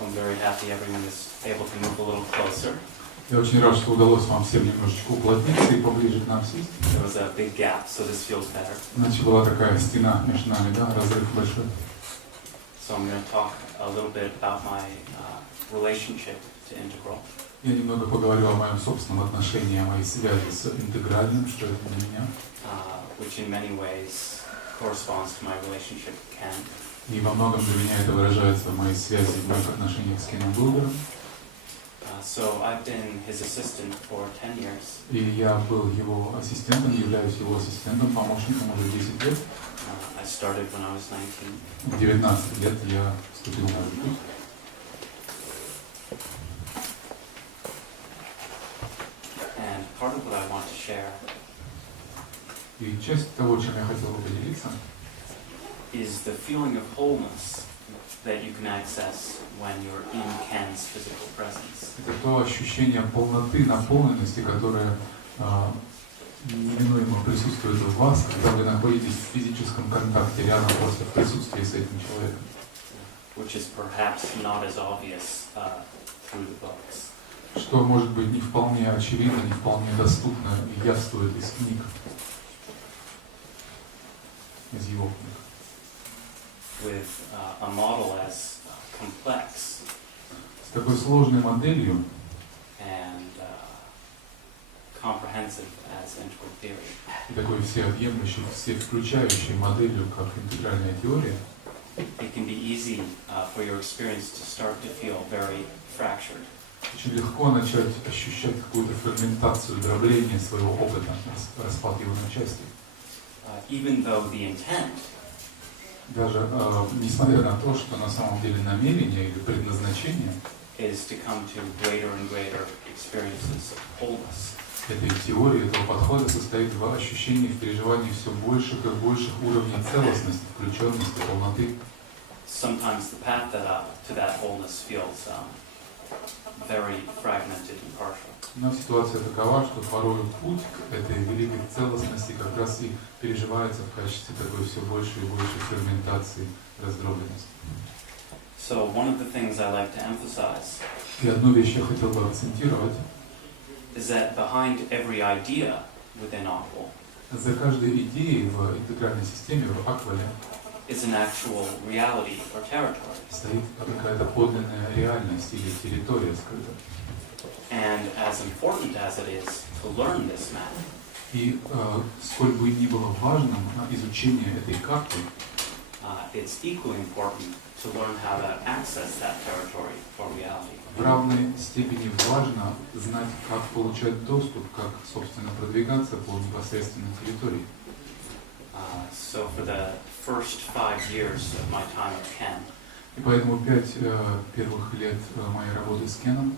I'm very happy everyone is able to move a little closer. Я очень рад, что удалось вам всем немножечко уплотниться и поближе к нам сесть. There was a big gap, so this feels better. Иначе была такая стена между нами, да, разрыв большой. So I'm going to talk a little bit about my relationship to integral. Я немного поговорю о моем собственном отношении, о моей связи с интегральным, что это для меня. Which in many ways corresponds to my relationship with Ken. И во многом для меня это выражается в моей связи, в моих отношениях с Клинтом Бигелоу. So I've been his assistant for 10 years. И я был его ассистентом, являюсь его ассистентом, помощником уже 10 лет. I started when I was 19. В 19 лет я вступил на этот путь. And part of what I want to share И часть того, чем я хотел бы поделиться, is the feeling of wholeness that you can access when you're in Ken's physical presence. это то ощущение полноты, наполненности, которое неминуемо присутствует в вас, когда вы находитесь в физическом контакте рядом, просто в присутствии с этим человеком. Which is perhaps not as obvious through the books. Что может быть не вполне очевидно, не вполне доступно и явствует из книг, из его книг. With a model as complex С такой сложной моделью and comprehensive as integral theory. и такой всеобъемлющей, всевключающей моделью, как интегральная теория, It can be easy for your experience to start to feel very fractured. очень легко начать ощущать какую-то фрагментацию, дробление своего опыта, распад его на части. Even though the intent Даже несмотря на то, что на самом деле намерение или предназначение is to come to greater and greater experiences of wholeness. этой теории, этого подхода состоит в ощущении, в переживании все больших и больших уровней целостности, включенности, полноты. Sometimes the path to that wholeness feels very fragmented and partial. Но ситуация такова, что порой путь к этой великой целостности как раз и переживается в качестве такой все большей и большей фрагментации, раздробленности. So one of the things I like to emphasize И одну вещь я хотел бы акцентировать. is that behind every idea within Aqual За каждой идеей в интегральной системе, в Аквале, is an actual reality or territory. стоит какая-то подлинная реальность или территория скрыта. And as important as it is to learn this map, И сколь бы ни было важным изучение этой карты, it's equally important to learn how to access that territory or reality. в равной степени важно знать, как получать доступ, как, собственно, продвигаться по непосредственной территории. So for the first 5 years of my time at Ken, И поэтому 5 первых лет моей работы с Кеном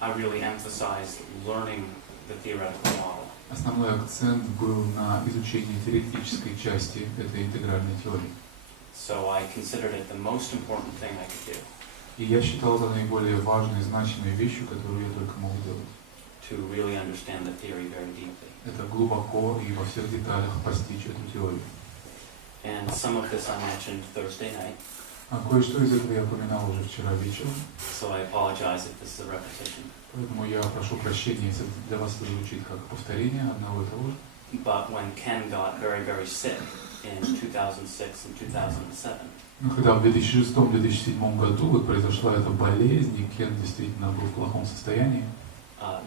I really emphasized learning the theoretical model. основной акцент был на изучении теоретической части этой интегральной теории. So I considered it the most important thing I could do И я считал это наиболее важной, значимой вещью, которую я только мог делать. to really understand the theory very deeply. Это глубоко и во всех деталях постичь эту теорию. And some of this I mentioned Thursday night, А кое-что из этого я упоминал уже вчера вечером, so I apologize if this is a repetition. поэтому я прошу прощения, если для вас это звучит как повторение одного и того же. But when Ken got very, very sick in 2006 and 2007, Но когда в 2006-2007 году вот произошла эта болезнь, и Кен действительно был в плохом состоянии,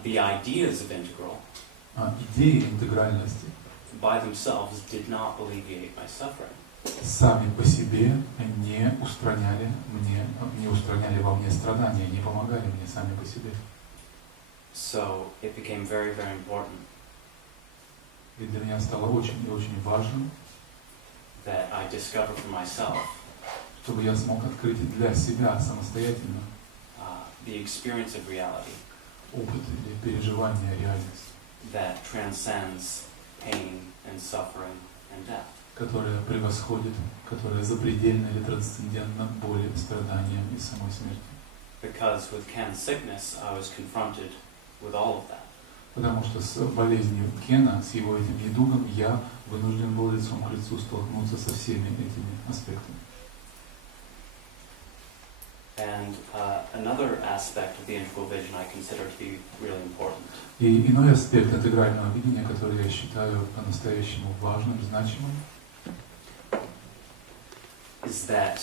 the ideas of integral идеи интегральности by themselves did not alleviate my suffering. сами по себе не устраняли во мне страдания, не помогали мне сами по себе. So it became very, very important И для меня стало очень и очень важным, that I discover for myself чтобы я смог открыть для себя самостоятельно the experience of reality опыт или переживание реальности, that transcends pain and suffering and death. которая превосходит, которая запредельна или трансцендентна боли, страданиям и самой смерти. Because with Ken's sickness, I was confronted with all of that. Потому что с болезнью Кена, с его этим недугом, я вынужден был лицом к лицу столкнуться со всеми этими аспектами. And another aspect of the integral vision I consider to be really important И иной аспект интегрального видения, который я считаю по-настоящему важным, значимым, is that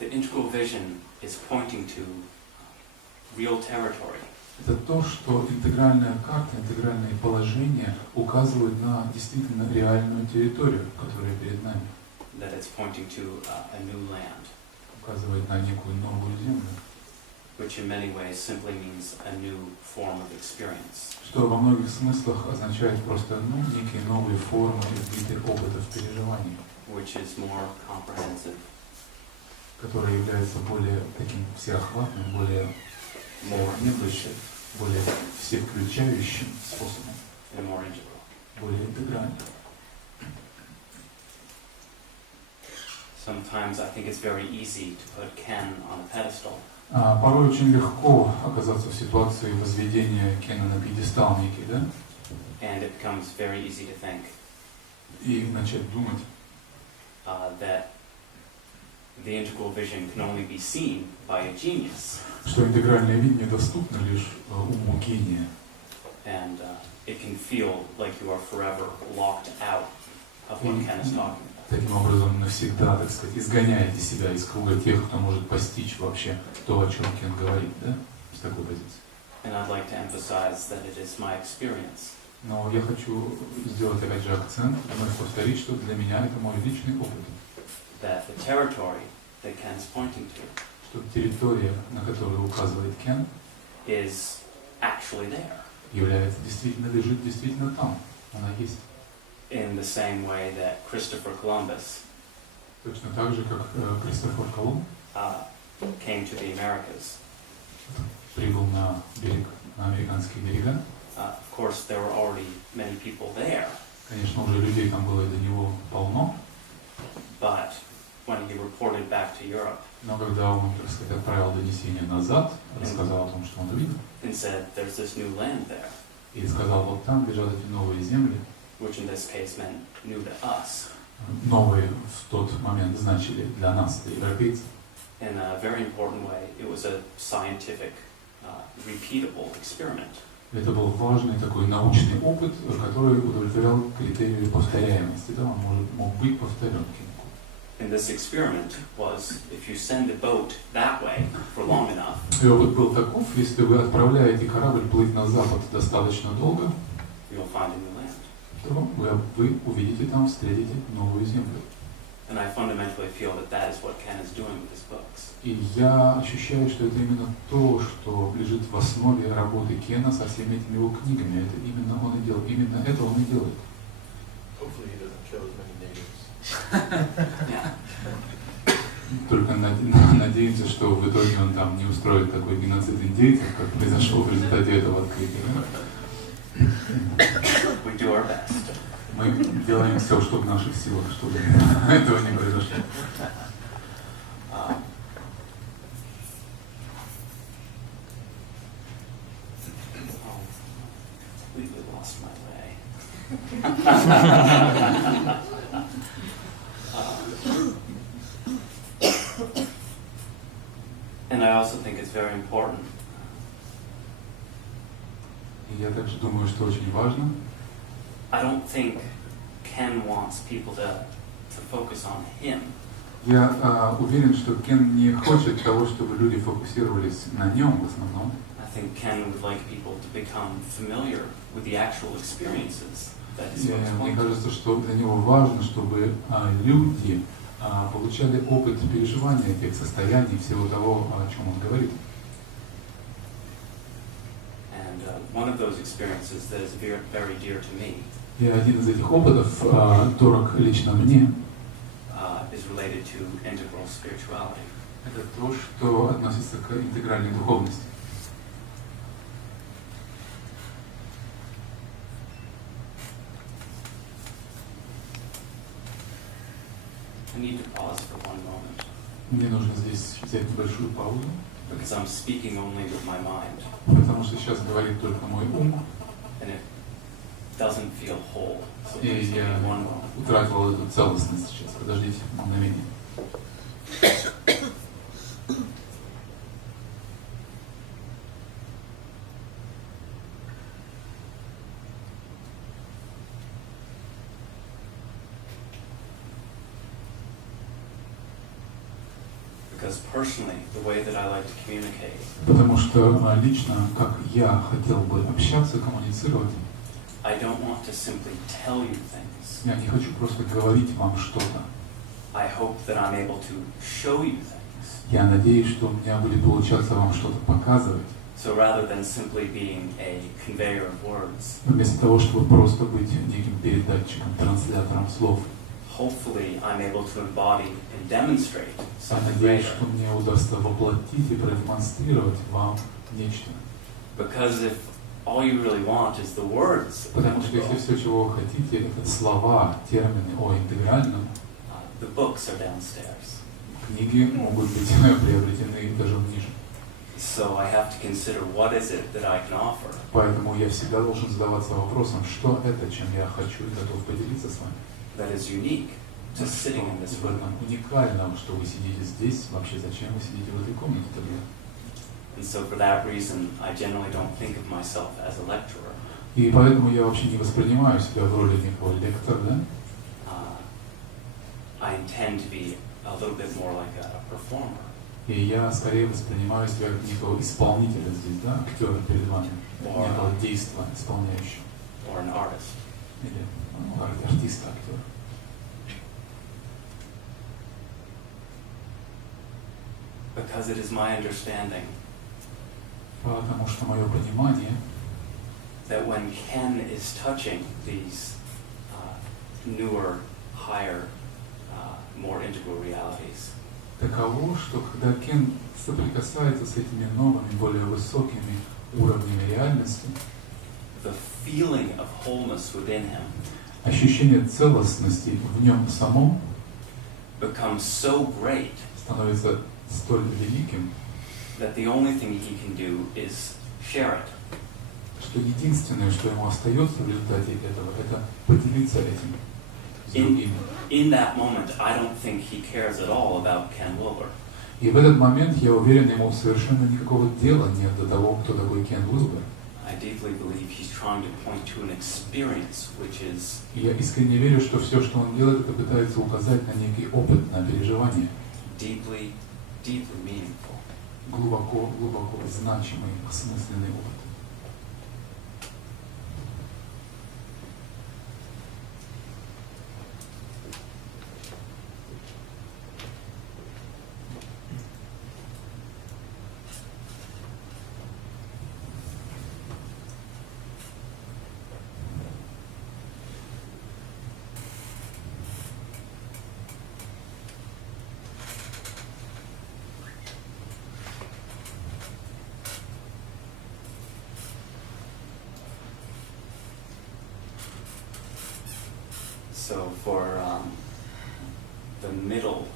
the integral vision is pointing to real territory. это то, что интегральная карта, интегральные положения указывают на действительно реальную территорию, которая перед нами. That it's pointing to a new land, Указывает на некую новую землю, which in many ways simply means a new form of experience. что во многих смыслах означает просто некие новые формы виды опытов, переживаний, Which is more comprehensive, которые являются более таким всеохватным, более всеобъемлющим, более всевключающим способом, and more integral. более интегральным. Sometimes I think it's very easy to put Ken on a pedestal, Порой очень легко оказаться в ситуации возведения Кена на пьедестал некий, да? and it becomes very easy to think И начать думать, that the integral vision can only be seen by a genius, что интегральное видение доступно лишь уму гения. and it can feel like you are forever locked out of what Ken is talking about. Таким образом, навсегда, так сказать, изгоняете себя из круга тех, кто может постичь вообще то, о чем Кен говорит, да? С такой позиции. And I'd like to emphasize that it is my experience Но я хочу сделать, опять же, акцент, вновь повторить, что для меня это мой личный опыт. that the territory that Ken is pointing to Что территория, на которую указывает Кен, is actually there, является действительно, лежит действительно там. Она есть. in the same way that Christopher Columbus Точно так же, как Кристофер Колумб came to the Americas. прибыл на американские берега. Of course, there were already many people there, Конечно, уже людей там было до него полно, but when he reported back to Europe но когда он, так сказать, отправил донесение назад, рассказал о том, что он видел, and said, there's this new land there, и сказал, вот там лежат эти новые земли, which in this case meant new to us, новые в тот момент значили для нас, для европейцев. in a very important way, it was a scientific, repeatable experiment. Это был важный такой научный опыт, который удовлетворял критерию повторяемости, да, он мог быть повторен. And this experiment was, if you send a boat that way for long enough, И опыт был таков, если вы отправляете корабль плыть на запад достаточно долго, you'll find a new land. то вы увидите там, встретите новую землю. And I fundamentally feel that that is what Ken is doing with his books. И я ощущаю, что это именно то, что лежит в основе работы Кена со всеми этими его книгами. Это именно он и делает. Именно это он и делает. Hopefully he doesn't kill as many natives. Yeah. Только надеемся, что в итоге он там не устроит такой геноцид индейцев, как произошел в результате этого открытия. We do our best. Мы делаем все, что в наших силах, чтобы этого не произошло. Completely lost my way. And I also think it's very important И я также думаю, что очень важно. I don't think Ken wants people to focus on him. Я уверен, что Кен не хочет того, чтобы люди фокусировались на нем в основном. I think Ken would like people to become familiar with the actual experiences that his books Мне point to. кажется, что для него важно, чтобы люди получали опыт переживания тех состояний, всего того, о чем он говорит. And one of those experiences that is very dear to me И один из этих опытов, дорог лично мне, is related to integral spirituality. это то, что относится к интегральной духовности. I need to pause for one moment Мне нужно здесь взять небольшую паузу, because I'm speaking only with my mind потому что сейчас говорит только мой ум, and it doesn't feel whole. So и please give я me one moment. утратил эту целостность сейчас. Подождите мгновение. Because personally, the way that I like to communicate Потому что лично, как я хотел бы общаться, коммуницировать, I don't want to simply tell you things. я не хочу просто говорить вам что-то. I hope that I'm able to show you things. Я надеюсь, что у меня будет получаться вам что-то показывать. So rather than simply being a conveyor of words, Вместо того, чтобы просто быть неким передатчиком, транслятором слов. hopefully I'm able to embody and demonstrate Я something надеюсь, greater. что мне удастся воплотить и продемонстрировать вам нечто. Because if all you really want is the words of Потому что если integral, все, чего вы хотите, это слова, термины о интегральном, the books are downstairs. книги могут быть приобретены даже ниже. So I have to consider what is it that I can offer. Поэтому я всегда должен задаваться вопросом, что это, чем я хочу и готов поделиться с вами. That is unique to Что sitting in this в room. этом уникальном, что вы сидите здесь, вообще зачем вы сидите в этой комнате тогда? And so for that reason, I generally don't think of myself as a lecturer. И поэтому я вообще не воспринимаю себя в роли некого лектора, да? I intend to be a little bit more like a performer. И я скорее воспринимаю себя как некого исполнителя здесь, да, актера перед вами, некого действия исполняющего. Or an artist. Или артиста, актера. Because it is my understanding Потому что мое понимание, that when Ken is touching these newer, higher, more integral realities, таково, что когда Кен соприкасается с этими новыми, более высокими уровнями реальности, the feeling of wholeness within him ощущение целостности в нем самом becomes so great становится столь великим, that the only thing he can do is share it. что единственное, что ему остается в результате этого, это поделиться этим с другими. In that moment, I don't think he cares at all about Ken Wilber. И в этот момент, я уверен, ему совершенно никакого дела нет до того, кто такой Кен Уилбер. I deeply believe he's trying to point to an experience which is И я искренне верю, что все, что он делает, это пытается указать на некий опыт, на переживание, deeply, deeply meaningful. глубоко, глубоко значимый, осмысленный опыт. So for the middle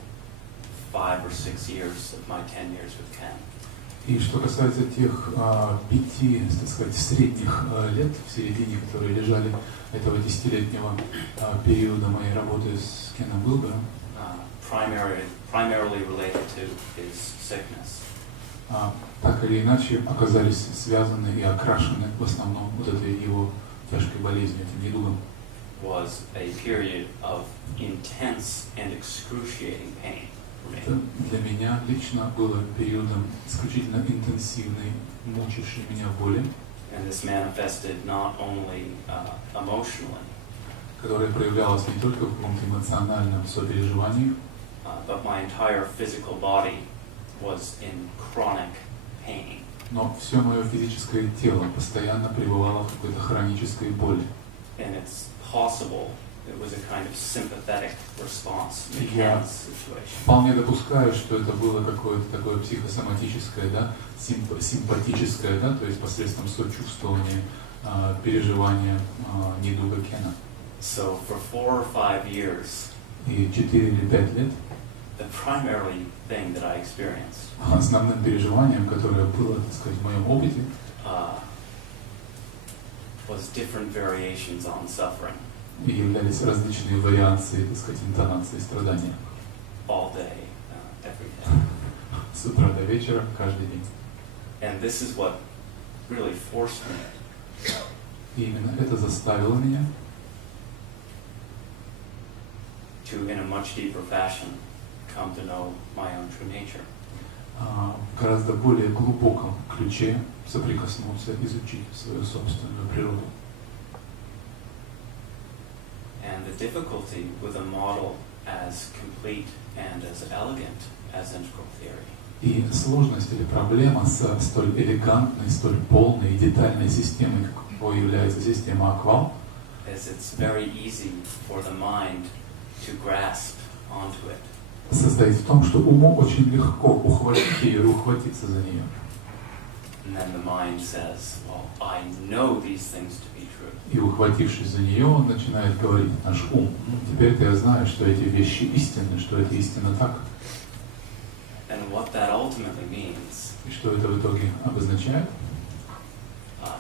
5 or 6 years of my 10 years with Ken, И что касается тех 5, так сказать, средних лет в середине, которые лежали этого 10-летнего периода моей работы с Кеном Уилбером, primarily related to his sickness. Так или иначе оказались связаны и окрашены в основном вот этой его тяжкой болезнью, этим недугом. Was a period of intense and excruciating pain for me. Это для меня лично было периодом исключительно интенсивной, мучившей меня боли, And this manifested not only emotionally, которая проявлялась не только в каком-то эмоциональном сопереживании, but my entire physical body was in chronic pain. но все мое физическое тело постоянно пребывало в какой-то хронической боли. And it's possible it was a kind of sympathetic response to Yeah. Ken's situation. Вполне допускаю, что это было какое-то такое психосоматическое, да, симпатическое, да, то есть посредством сочувствования, переживания недуга Кена. So for 4 or 5 years, И 4 или 5 лет the primary thing that I experienced основным переживанием, которое было, так сказать, в моем опыте, was different variations on suffering и являлись различные вариации, так сказать, интонации страдания. all day, every day. С утра до вечера, каждый день. And this is what really forced me И именно это заставило меня to, in a much deeper fashion, come to know my own true nature. В гораздо более глубоком ключе соприкоснуться, изучить свою собственную природу. And the difficulty with a model as complete and as elegant as integral theory И сложность или проблема с столь элегантной, столь полной и детальной системой, какой является система Аквал, is it's very easy for the mind to grasp onto it. состоит в том, что уму очень легко ухватить ее и ухватиться за нее. And then the mind says, well, I know these things to be true. И ухватившись за нее, он начинает говорить, наш ум, теперь-то я знаю, что эти вещи истинны, что это истинно так. And what that ultimately means, И что это в итоге обозначает,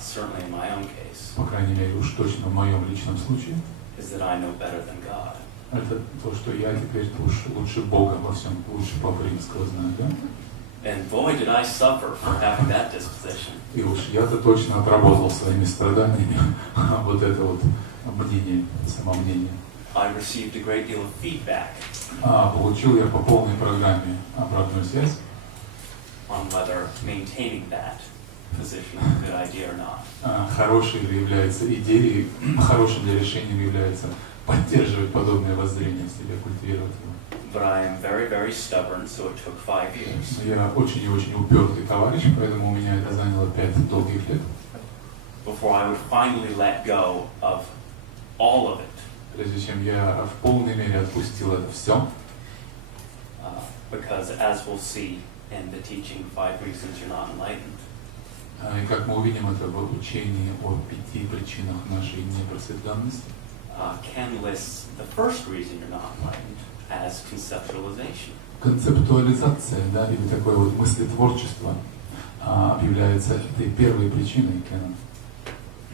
certainly in my own case, по крайней мере уж точно в моем личном случае, is that I know better than God. это то, что я теперь лучше Бога во всем, лучше Папы Римского знаю, да? And boy, did I suffer for having that disposition. И уж я-то точно отработал своими страданиями вот это вот мнение, самомнение. I received a great deal of feedback Получил я по полной программе обратную связь, on whether maintaining that position is a good idea or not. Хорошей ли является идеей, хорошим ли решением является поддерживать подобное воззрение в себе, культивировать его. But I am very, very stubborn, so it took 5 years. Я очень и очень упертый товарищ, поэтому у меня это заняло 5 долгих лет. Before I would finally let go of all of it. Прежде чем я в полной мере отпустил это все. Because as we'll see in the teaching 5 reasons you're not enlightened. И как мы увидим это в учении о 5 причинах нашей непросветленности. Ken lists the first reason you're not enlightened as conceptualization. Концептуализация, да, или такое вот мыслетворчество является этой первой причиной Кена.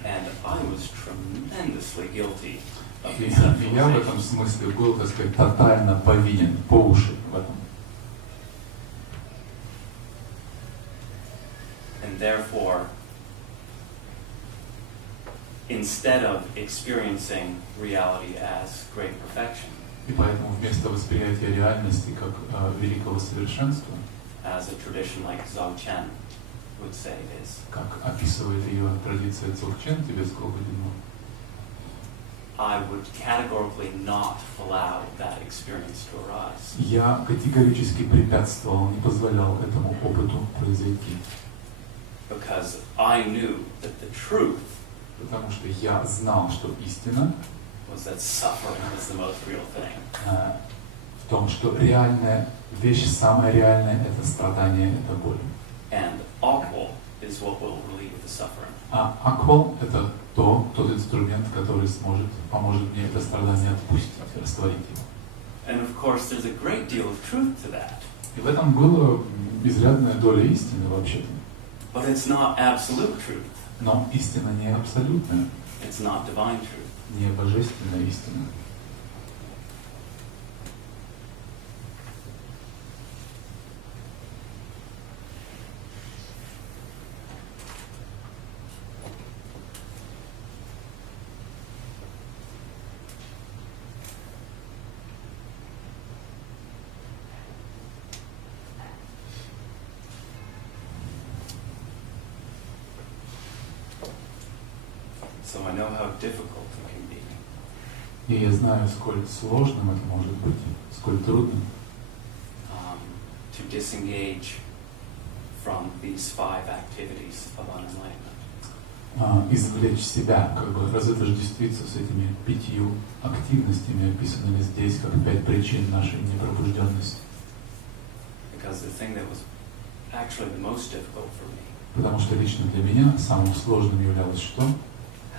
And I was tremendously guilty of И я в conceptualization. этом смысле был, так сказать, тотально повинен, по уши в этом. And therefore, instead of experiencing reality as great perfection, И поэтому вместо восприятия реальности как великого совершенства, as a tradition like Dzogchen would say it is, как описывает ее традиция Дзогчен тибетского буддизма, I would categorically not allow that experience to arise. я категорически препятствовал, не позволял этому опыту произойти. Because I knew that the truth Потому что я знал, что истина was that suffering is the most real thing. В том, что реальная вещь, самая реальная, это страдание, это боль. And alcohol is what will relieve the suffering. А аквал — это тот инструмент, который поможет мне это страдание отпустить, растворить его. And of course, there's a great deal of truth to that. И в этом была изрядная доля истины вообще-то. But it's not absolute truth. Но истина не абсолютная, It's not divine truth. не божественная истина. So I know how difficult it can be. И я знаю, сколь сложным это может быть, сколь трудным To disengage from these 5 activities of unenlightenment. Извлечь себя, как бы разотождествиться с этими 5 активностями, описанными здесь, как 5 причин нашей непробужденности. Because the thing that was actually the most difficult for me Потому что лично для меня самым сложным являлось что?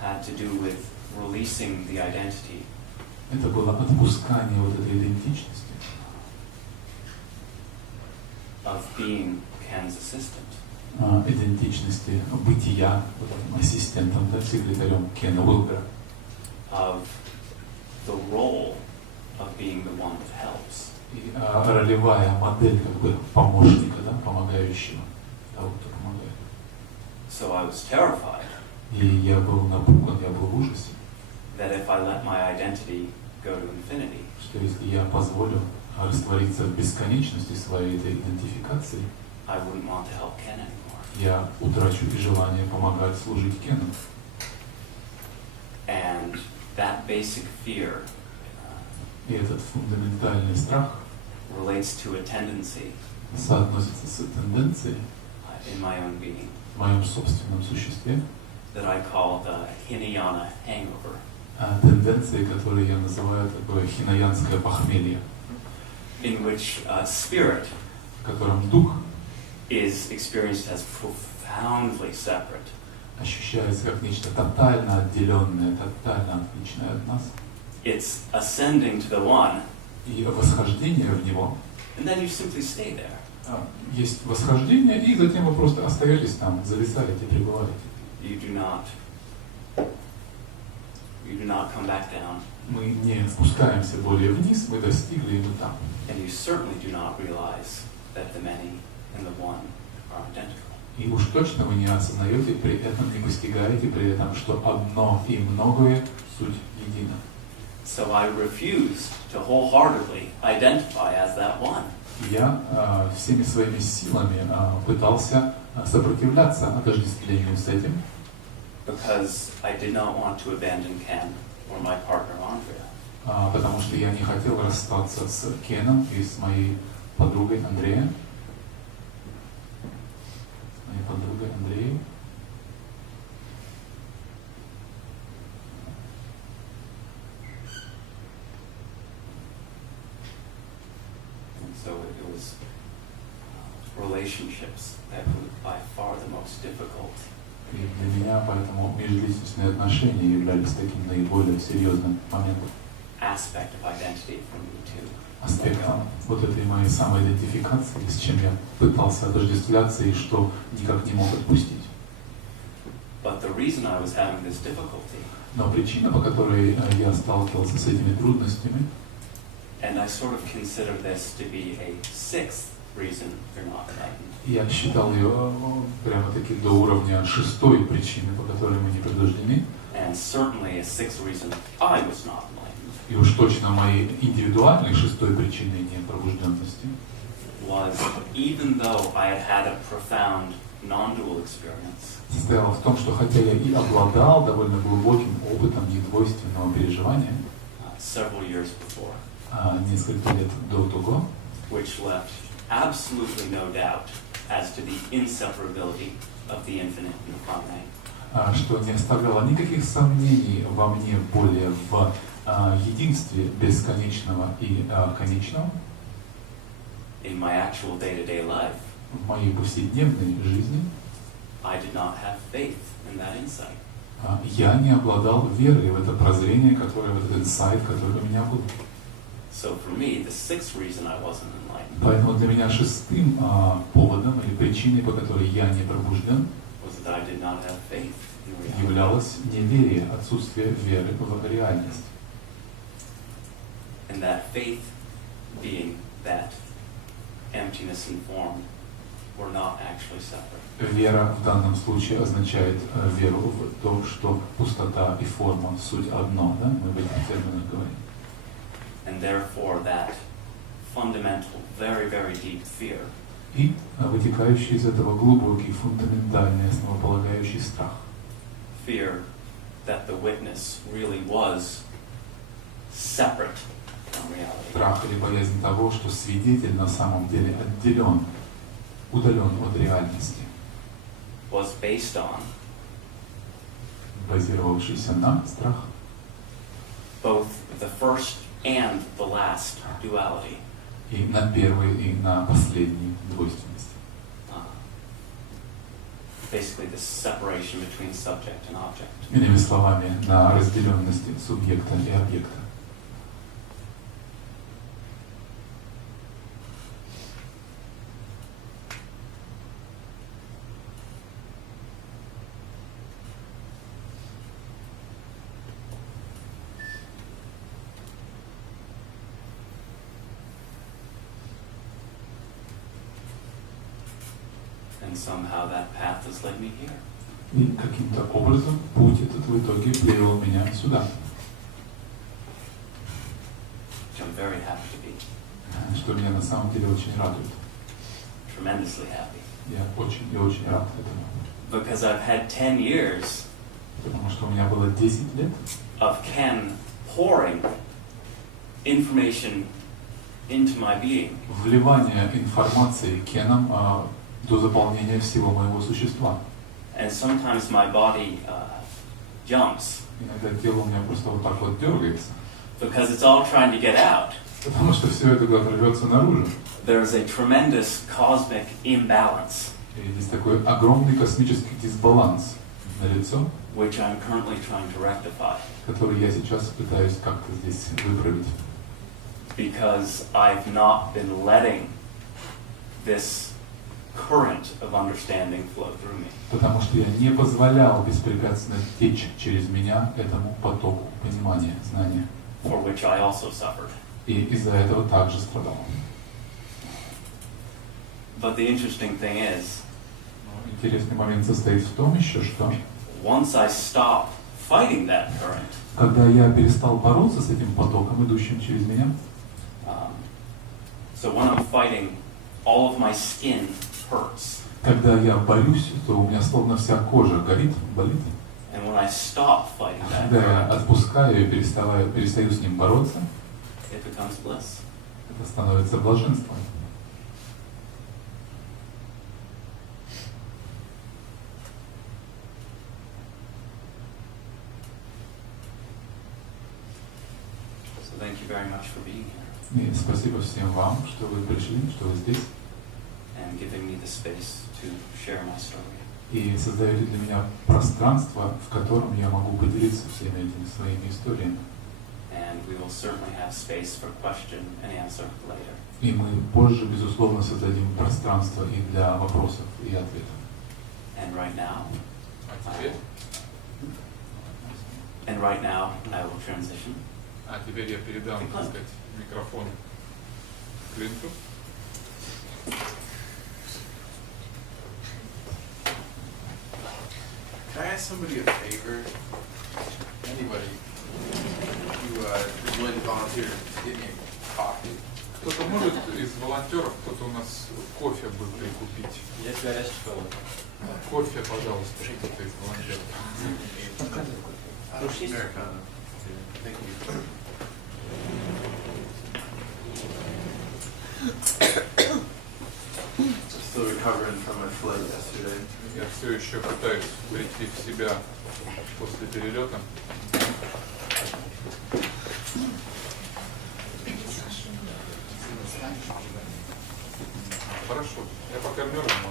had to do with releasing the identity Это было отпускание вот этой идентичности, of being Ken's assistant. Идентичности бытия вот этим ассистентом, да, секретарем Кена Уилбера, Of the role of being the one that helps. и ролевая модель как бы помощника, да, помогающего, того, кто помогает. So I was terrified И я был напуган, я был в ужасе, that if I let my identity go to infinity, что если я позволю раствориться в бесконечности своей этой идентификации, I wouldn't want to help Ken anymore. я утрачу и желание помогать служить Кену. And that basic fear И этот фундаментальный страх relates to a tendency соотносится с тенденцией in my own being в моем собственном существе, that I call the Hinayana hangover. тенденции, которые я называю такое хинаянское похмелье, In which spirit в котором дух is experienced as profoundly separate. ощущается как нечто тотально отделенное, тотально отличное от нас. It's ascending to the one, И восхождение в него, and then you simply stay there. есть восхождение, и затем вы просто остаетесь там, зависаете, пребываете. You do not come back down, Мы не спускаемся более вниз, мы достигли, и мы там. and you certainly do not realize that the many and the one are identical. И уж точно вы не осознаете, при этом не постигаете, при этом, что одно и многое суть едино. So I refuse to wholeheartedly identify as that one. Я всеми своими силами пытался сопротивляться отождествлению с этим, Because I did not want to abandon Ken or my partner Andrea. потому что я не хотел расстаться с Кеном и с моей подругой Андреем. Моей подругой Андреем. And so it was relationships that were by far the most difficult. И для меня поэтому межличностные отношения являлись таким наиболее серьезным моментом, Aspect of identity for me too. аспектом вот этой моей самоидентификации, с чем я пытался отождествляться и что никак не мог отпустить. But the reason I was having this difficulty, Но причина, по которой я сталкивался с этими трудностями, and I sort of consider this to be a sixth reason you're not enlightened. я считал ее прямо-таки до уровня шестой причины, по которой мы не предупреждены, And certainly a sixth reason I was not enlightened и уж точно моей индивидуальной шестой причиной непробужденности, was even though I had had a profound non-dual experience, состояла в том, что хотя я и обладал довольно глубоким опытом недвойственного переживания several years before, несколько лет до того, which left absolutely no doubt as to the inseparability of the infinite and the finite. Что не оставляло никаких сомнений во мне более в единстве бесконечного и конечного, In my actual day-to-day life, в моей повседневной жизни, I did not have faith in that insight. я не обладал верой в это прозрение, которое, в этот инсайт, который у меня был. So for me, the sixth reason I wasn't enlightened Поэтому для меня шестым поводом или причиной, по которой я не пробужден, was that I did not have faith in reality. являлось неверие, отсутствие веры в реальность. And that faith being that emptiness and form were not actually separate. Вера в данном случае означает веру в то, что пустота и форма суть одно, да? Мы в этих терминах говорим. And therefore that fundamental, very, very deep fear И вытекающий из этого глубокий, фундаментальный, основополагающий страх. fear that the witness really was separate from reality. Страх или боязнь того, что свидетель на самом деле отделен, удален от реальности, Was based on базировавшийся на страх, both the first and the last duality. и на первой, и на последней двойственности. Basically the separation between subject and object. Иными словами, на разделенности субъекта и объекта. And somehow that path has led me here. И каким-то образом путь этот в итоге привел меня сюда. Which I'm very happy to be. что меня на самом деле очень радует. Tremendously happy. Я очень и очень рад этому. Because I've had 10 years Потому что у меня было 10 лет of Ken pouring information into my being. вливания информации Кеном до заполнения всего моего существа. And sometimes my body jumps Иногда тело у меня просто вот так вот дергается, because it's all trying to get out. потому что все это куда-то рвется наружу. There is a tremendous cosmic imbalance, И здесь такой огромный космический дисбаланс налицо, which I'm currently trying to rectify. который я сейчас пытаюсь как-то здесь выправить. Because I've not been letting this current of understanding flow through me. Потому что я не позволял беспрепятственно течь через меня этому потоку понимания, знания. For which I also suffered. И из-за этого также страдал. But the interesting thing is, Но интересный момент состоит в том еще, что once I stop fighting that current, когда я перестал бороться с этим потоком, идущим через меня, so when I'm fighting, all of my skin hurts. когда я борюсь, то у меня словно вся кожа горит, болит. And when I stop fighting that Когда я current, отпускаю и перестаю с ним бороться, it becomes bliss. это становится блаженством. So thank you very much for being here И спасибо всем вам, что вы пришли, что вы здесь, and giving me the space to share my story. и создаете для меня пространство, в котором я могу поделиться всеми этими своими историями. And we will certainly have space for question and answer later. И мы позже, безусловно, создадим пространство и для вопросов и ответов. And right now, А теперь I will transition. я передам, так сказать, микрофон Клинту. Can I ask somebody a favor? Anybody who is willing to volunteer to get me a coffee? Кто-то может из волонтеров, кто-то у нас кофе бы прикупить. Есть горячего. Кофе, пожалуйста, кто-то из волонтеров. Americano. Thank you. Still recovering from my flight yesterday. Я все еще пытаюсь прийти в себя после перелета. Хорошо, я пока мерзну,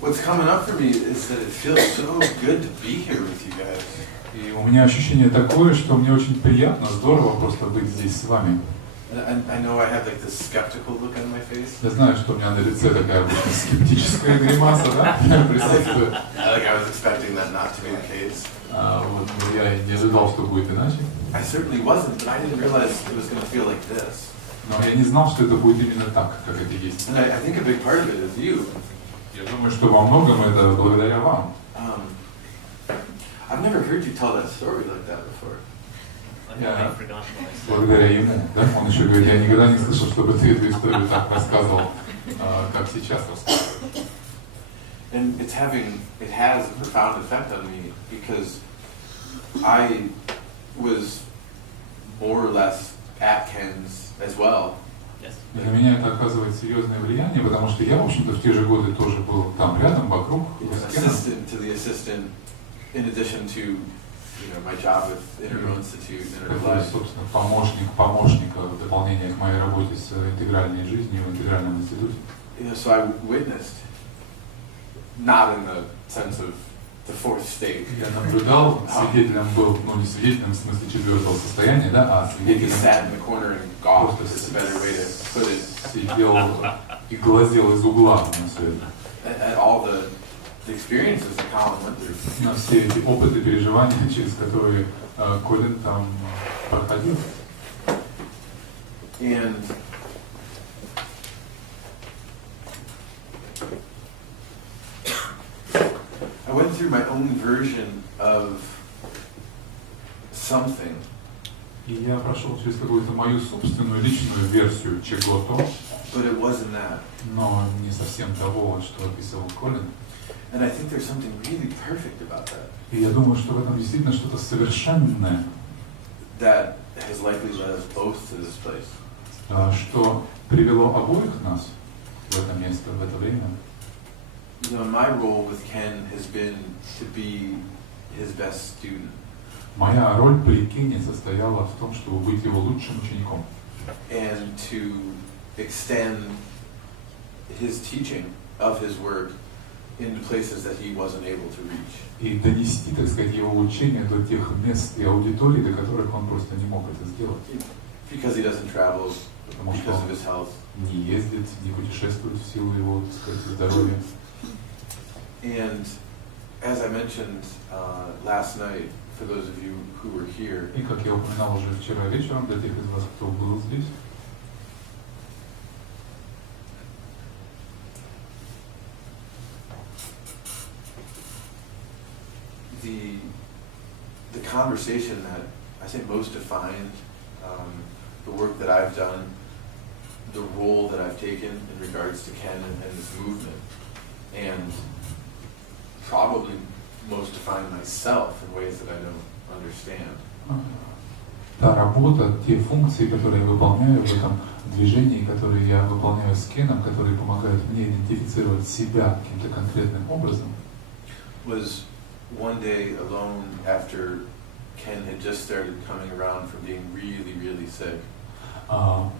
What's coming up for me is that it feels so good to be here with you guys. И у меня ощущение такое, что мне очень приятно, здорово просто быть здесь с вами. I know I have like this skeptical look on my face. Я знаю, что у меня на лице такая обычно скептическая гримаса, да, присутствует. Like I was expecting that not to be the case. Вот, но я не ожидал, что будет иначе. I certainly wasn't, but I didn't realize it was going to feel like this. Но я не знал, что это будет именно так, как это есть. And I think a big part of it is you. Я думаю, что во многом это благодаря вам. I've never heard you tell that story like that before. Я благодаря ему, да? Он еще говорит, я никогда не слышал, чтобы ты эту историю так рассказывал, как сейчас рассказываешь. And it has a profound effect on me because I was more or less at Ken's as well. И на меня это оказывает серьезное влияние, потому что я, в общем-то, в те же годы тоже был там рядом, вокруг. Assistant to the assistant, in addition to my job with Integral Institute and Такой, собственно, помощник помощника в дополнение к моей работе с интегральной жизнью в интегральном институте. So I witnessed, not in the sense of the fourth state. Я наблюдал, свидетелем был, ну не свидетелем в смысле четвертого состояния, да, а свидетелем. Sat in the corner and gawked is a better way to put it. Сидел и глазел из угла на все это. At all the experiences that Colin went through. На все эти опыты, переживания, через которые Колин там проходил. And I went through my own version of something И я прошел через какую-то мою собственную личную версию чего-то, but it wasn't that. но не совсем того, что описывал Колин. And I think there's something really perfect about that. И я думаю, что в этом действительно что-то совершенное, That has likely led us both to this place. что привело обоих нас в это место, в это время. You know, my role with Ken has been to be his best student. Моя роль при Кене состояла в том, чтобы быть его лучшим учеником. And to extend his teaching of his work into places that he wasn't able to reach. И донести, так сказать, его учение до тех мест и аудиторий, до которых он просто не мог это сделать. Because he doesn't travel, Потому что because of он his health. не ездит, не путешествует в силу его, так сказать, здоровья. And as I mentioned last night, for those of you who were here, И, как я упоминал уже вчера вечером, для тех из вас, кто был здесь, the conversation that I think most defined the work that I've done, the role that I've taken in regards to Ken and this movement, and probably most defined myself in ways that I don't understand. та работа, те функции, которые я выполняю в этом движении, которые я выполняю с Кеном, которые помогают мне идентифицировать себя каким-то конкретным образом, Was one day alone after Ken had just started coming around from being really, really sick.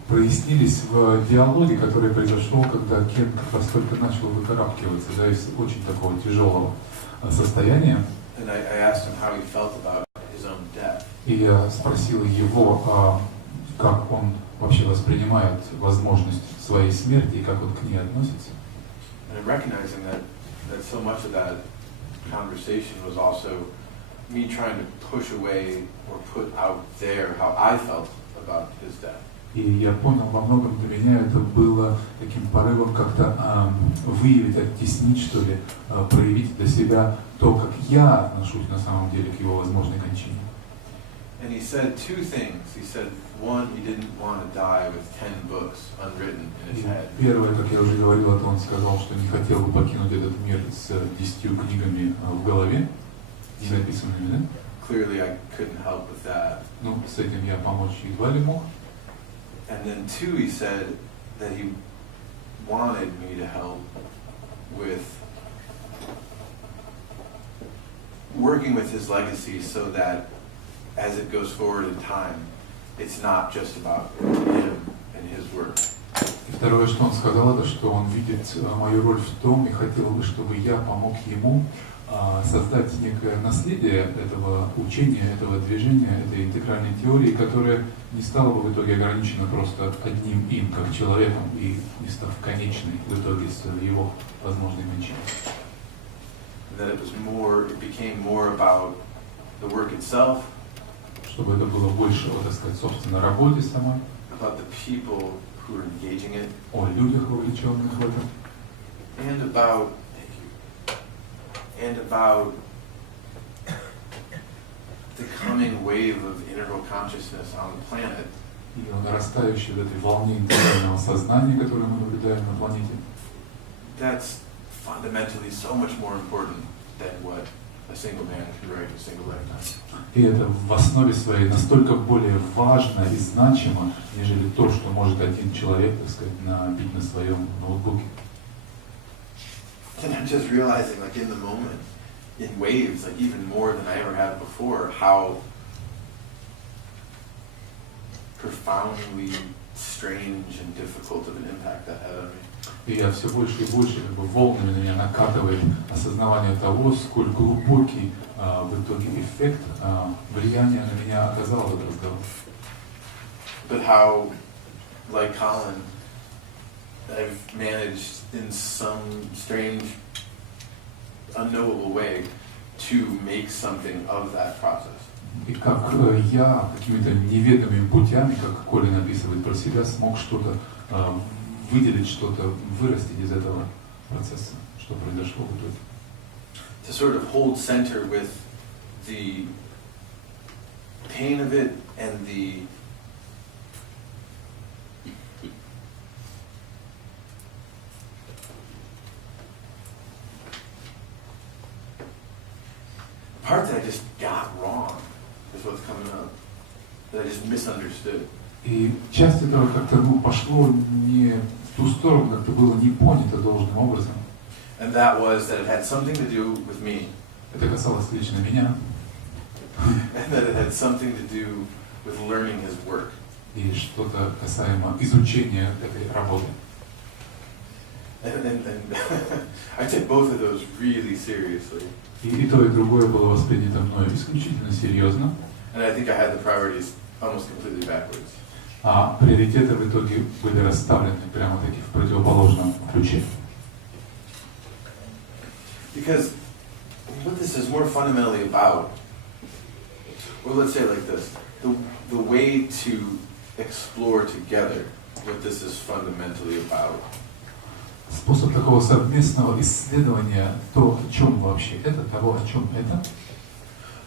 прояснились в диалоге, который произошел, когда Кен как раз только начал выкарабкиваться, да, из очень такого тяжелого состояния. And I asked him how he felt about his own death. И я спросил его, как он вообще воспринимает возможность своей смерти и как он к ней относится. And I'm recognizing that so much of that conversation was also me trying to push away or put out there how I felt about his death. И я понял, во многом для меня это было таким порывом как-то выявить, оттеснить, что ли, проявить для себя то, как я отношусь на самом деле к его возможной кончине. And he said two things. He said, one, he didn't want to die with 10 books unwritten in his head. Первое, как я уже говорил, это он сказал, что не хотел бы покинуть этот мир с 10 книгами в голове, не написанными, да? Clearly, I couldn't help with that. Ну, с этим я помочь едва ли мог. And then two, he said that he wanted me to help with working with his legacy so that as it goes forward in time, it's not just about him and his work. И второе, что он сказал, это что он видит мою роль в том и хотел бы, чтобы я помог ему создать некое наследие этого учения, этого движения, этой интегральной теории, которая не стала бы в итоге ограничена просто одним им, как человеком, и не став конечной в итоге с его возможной кончиной. That it became more about the work itself, чтобы это было больше, так сказать, собственно, работе самой, about the people who are engaging it, о людях, вовлеченных в это, and about the coming wave of integral consciousness on the planet. И нарастающей в этой волне интегрального сознания, которое мы наблюдаем на планете. That's fundamentally so much more important than what a single man can write in a single lifetime. И это в основе своей настолько более важно и значимо, нежели то, что может один человек, так сказать, набить на своем ноутбуке. And I'm just realizing, like in the moment, in waves, like even more than I ever have before, how profoundly strange and difficult of an impact that had on me. И я все больше и больше как бы волнами на меня накатывает осознавание того, сколь глубокий в итоге эффект влияния на меня оказал этот разговор. But how, like Colin, I've managed in some strange, unknowable way to make something of that process. И как я какими-то неведомыми путями, как Колин описывает про себя, смог что-то выделить, что-то вырастить из этого процесса, что произошло в итоге. To sort of hold center with the pain of it and the part that I just got wrong is what's coming up. That I just misunderstood. И часть этого как-то пошло не в ту сторону, как-то было не понято должным образом. And that was that it had something to do with me. Это касалось лично меня. And that it had something to do with learning his work. И что-то касаемо изучения этой работы. And I took both of those really seriously. И то, и другое было воспринято мною исключительно серьезно. And I think I had the priorities almost completely backwards. А приоритеты в итоге были расставлены прямо-таки в противоположном ключе. Because what this is more fundamentally about, or let's say it like this, the way to explore together what this is fundamentally about. Способ такого совместного исследования, то, о чем вообще это, того, о чем это,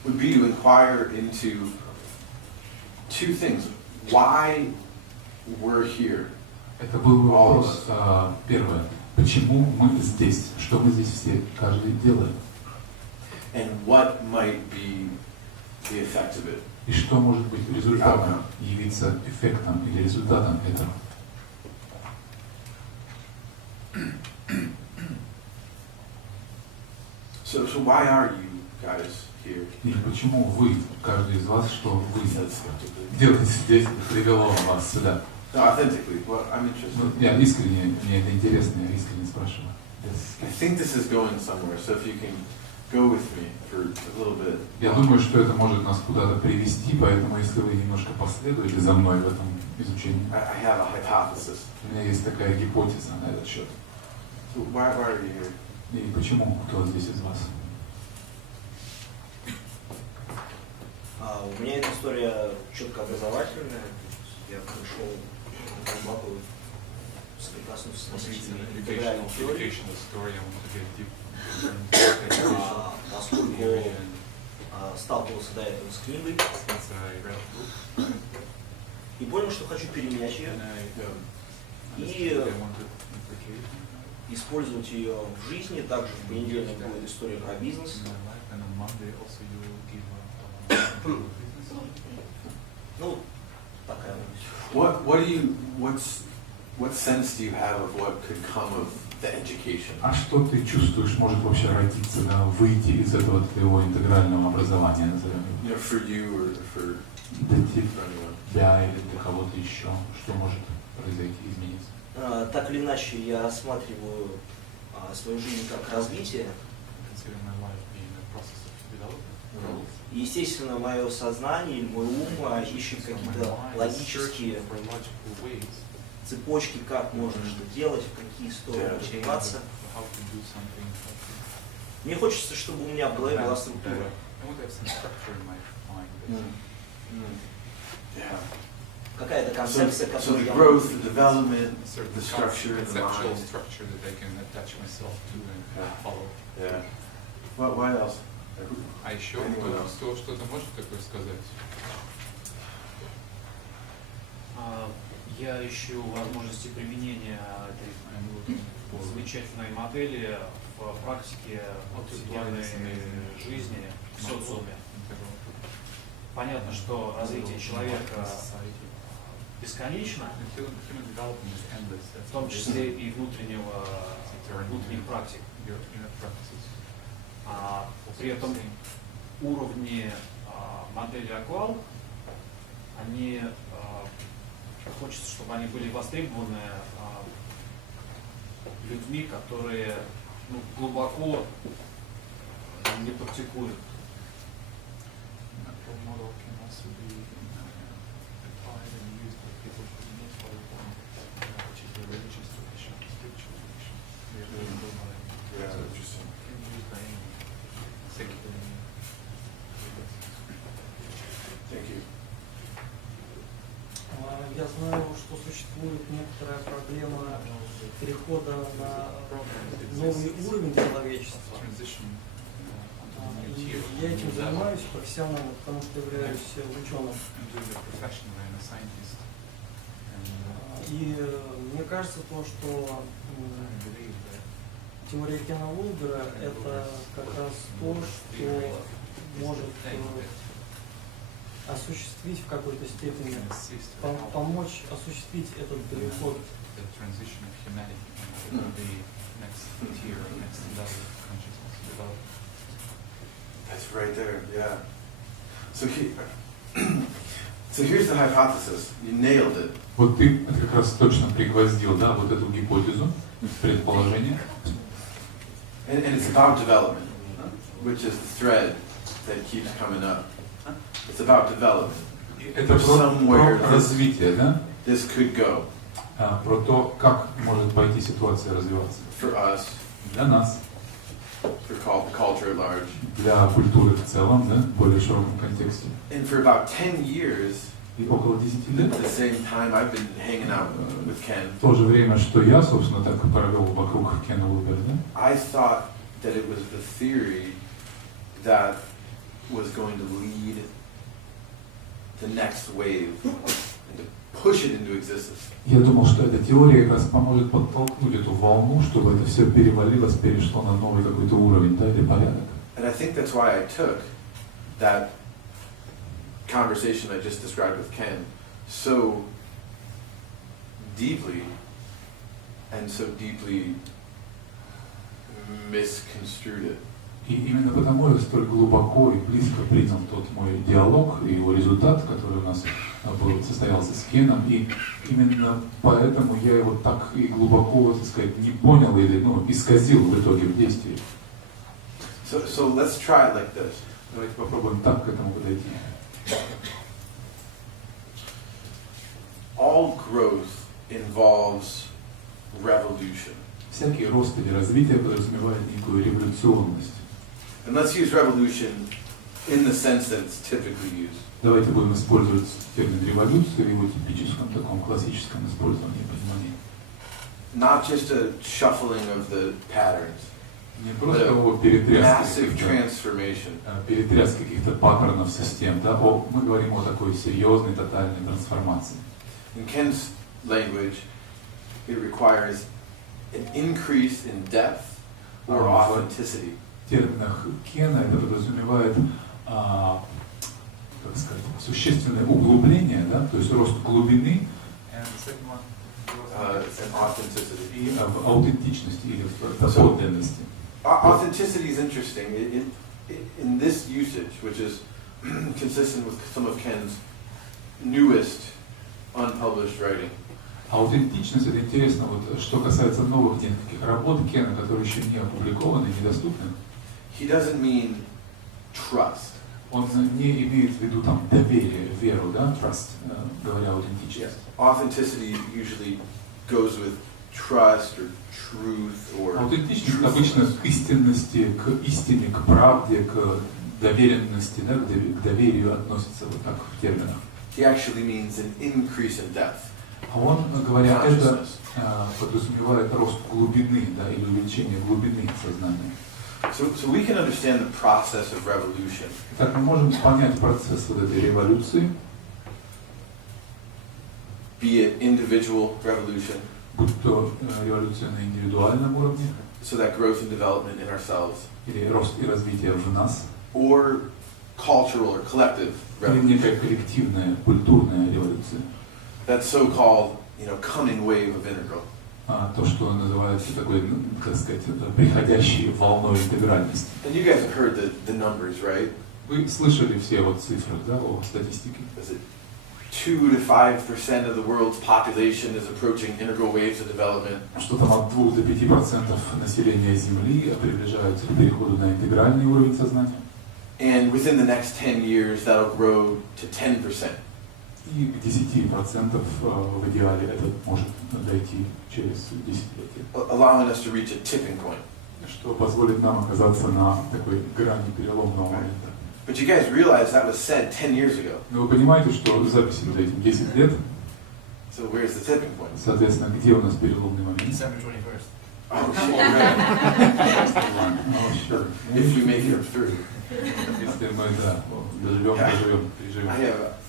would be to inquire into two things. Why we're here. Это был вопрос, первое, почему мы здесь, что мы здесь все, каждый делаем. And what might be the effect of it. И что может быть результатом, явиться эффектом или результатом этого. So why are you guys here? И почему вы, каждый из вас, что вы делаете здесь, привело вас сюда? No, authentically. Well, I'm interested. Я искренне, мне это интересно, я искренне спрашиваю. I think this is going somewhere. So if you can go with me for a little bit. Я думаю, что это может нас куда-то привести, поэтому если вы немножко последуете за мной в этом изучении. I have a hypothesis. У меня есть такая гипотеза на этот счет. So why are you here? И почему, кто здесь из вас? У меня эта история четко образовательная. Я пришел глубоко соприкоснуться с носителями интегральной теории, поскольку сталкивался до этого с книгой и понял, что хочу переменять ее и использовать ее в жизни. Также в понедельник будет история про бизнес. Ну, такая what sense do you have of what could come of the education? А что ты чувствуешь, может вообще родиться, да, выйти из этого твоего интегрального образования, назовем его? For you or for anyone? Да, или для кого-то еще, что может произойти, измениться? Так или иначе, я рассматриваю свою жизнь как развитие. И, естественно, мое сознание, мой ум ищет какие-то логические цепочки, как можно что делать, в какие стороны развиваться. Мне хочется, чтобы у меня в голове была структура. Какая-то концепция, которую я могу... What else? А еще что-то может такое сказать? Я ищу возможности применения этой замечательной модели в практике повседневной жизни в социуме. Понятно, что развитие человека бесконечно, в том числе и внутренних практик. При этом уровни модели Аквал, они хочется, чтобы они были востребованы людьми, которые глубоко не практикуют. Я знаю, что существует некоторая проблема перехода на новый уровень человечества. И я этим занимаюсь профессионально, потому что являюсь ученым. И мне кажется, то, что теория Кена Вулбера — это как раз то, что может осуществить в какой-то степени, помочь осуществить этот переход. That's right there, yeah. So here's the hypothesis. You nailed it. Вот ты это как раз точно пригвоздил, да, вот эту гипотезу, предположение. And it's about development, which is the thread that keeps coming up. It's about development. Это про развитие, да? This could go. Про то, как может пойти ситуация развиваться. For us. Для нас. For the culture at large. Для культуры в целом, да, в более широком контексте. And for about 10 years, и около 10 лет, at the same time I've been hanging out with Ken. В то же время, что я, собственно, так и провел вокруг Кена Вулбера, да? I thought that it was the theory that was going to lead the next wave and to push it into existence. Я думал, что эта теория как раз поможет подтолкнуть эту волну, чтобы это все перевалилось, перешло на новый какой-то уровень, да, или порядок. And I think that's why I took that conversation I just described with Ken so deeply and so deeply misconstrued it. И именно потому я столь глубоко и близко принял тот мой диалог и его результат, который у нас состоялся с Кеном, и именно поэтому я его так и глубоко, так сказать, не понял или исказил в итоге в действии. So let's try it like this. Давайте попробуем так к этому подойти. All growth involves revolution. Всякий рост или развитие подразумевает некую революционность. And let's use revolution in the sense that it's typically used. Давайте будем использовать термин революция в его типическом таком классическом использовании понимания. Not just a shuffling of the patterns. Не просто его перетряски каких-то паттернов систем, да? Мы говорим о такой серьезной, тотальной трансформации. In Ken's language, it requires an increase in depth or authenticity. В терминах Кена это подразумевает, как сказать, существенное углубление, да? То есть рост глубины и в аутентичности или в подлинности. Authenticity is interesting. In this usage, which is consistent with some of Ken's newest unpublished writing. Аутентичность — это интересно, вот, что касается новых нескольких работ Кена, которые еще не опубликованы, недоступны. He doesn't mean trust. Он не имеет в виду там доверие, веру, да, trust, говоря аутентичность. Authenticity usually goes with trust or truth or аутентичность обычно к истинности, к истине, к правде, к доверенности, да, к доверию относится вот так в терминах. He actually means an increase in depth. А он, говоря это, подразумевает рост глубины, да, или увеличение глубины сознания. So we can understand the process of revolution. Так мы можем понять процесс вот этой революции. Be it individual revolution. Будь то революция на индивидуальном уровне. So that growth and development in ourselves. Или рост и развитие в нас. Or cultural or collective revolution. Или некая коллективная, культурная революция. That so-called, coming wave of integral. То, что называется такой, так сказать, приходящей волной интегральности. And you guys have heard the numbers, right? Вы слышали все вот цифры, да, о статистике? Is it 2 to 5% of the world's population is approaching integral waves of development? Что там от 2 до 5% населения Земли приближаются к переходу на интегральный уровень сознания. And within the next 10 years, that'll grow to 10%. И к 10% в идеале это может дойти через десятилетие. Allowing us to reach a tipping point. Что позволит нам оказаться на такой грани переломного момента. But you guys realize that was said 10 years ago. Но вы понимаете, что записи вот этим 10 лет. So where's the tipping point? Соответственно, где у нас переломный момент? December 21st. Oh, sure. Oh, sure. If we make it through. Если мы, да, доживем, переживем.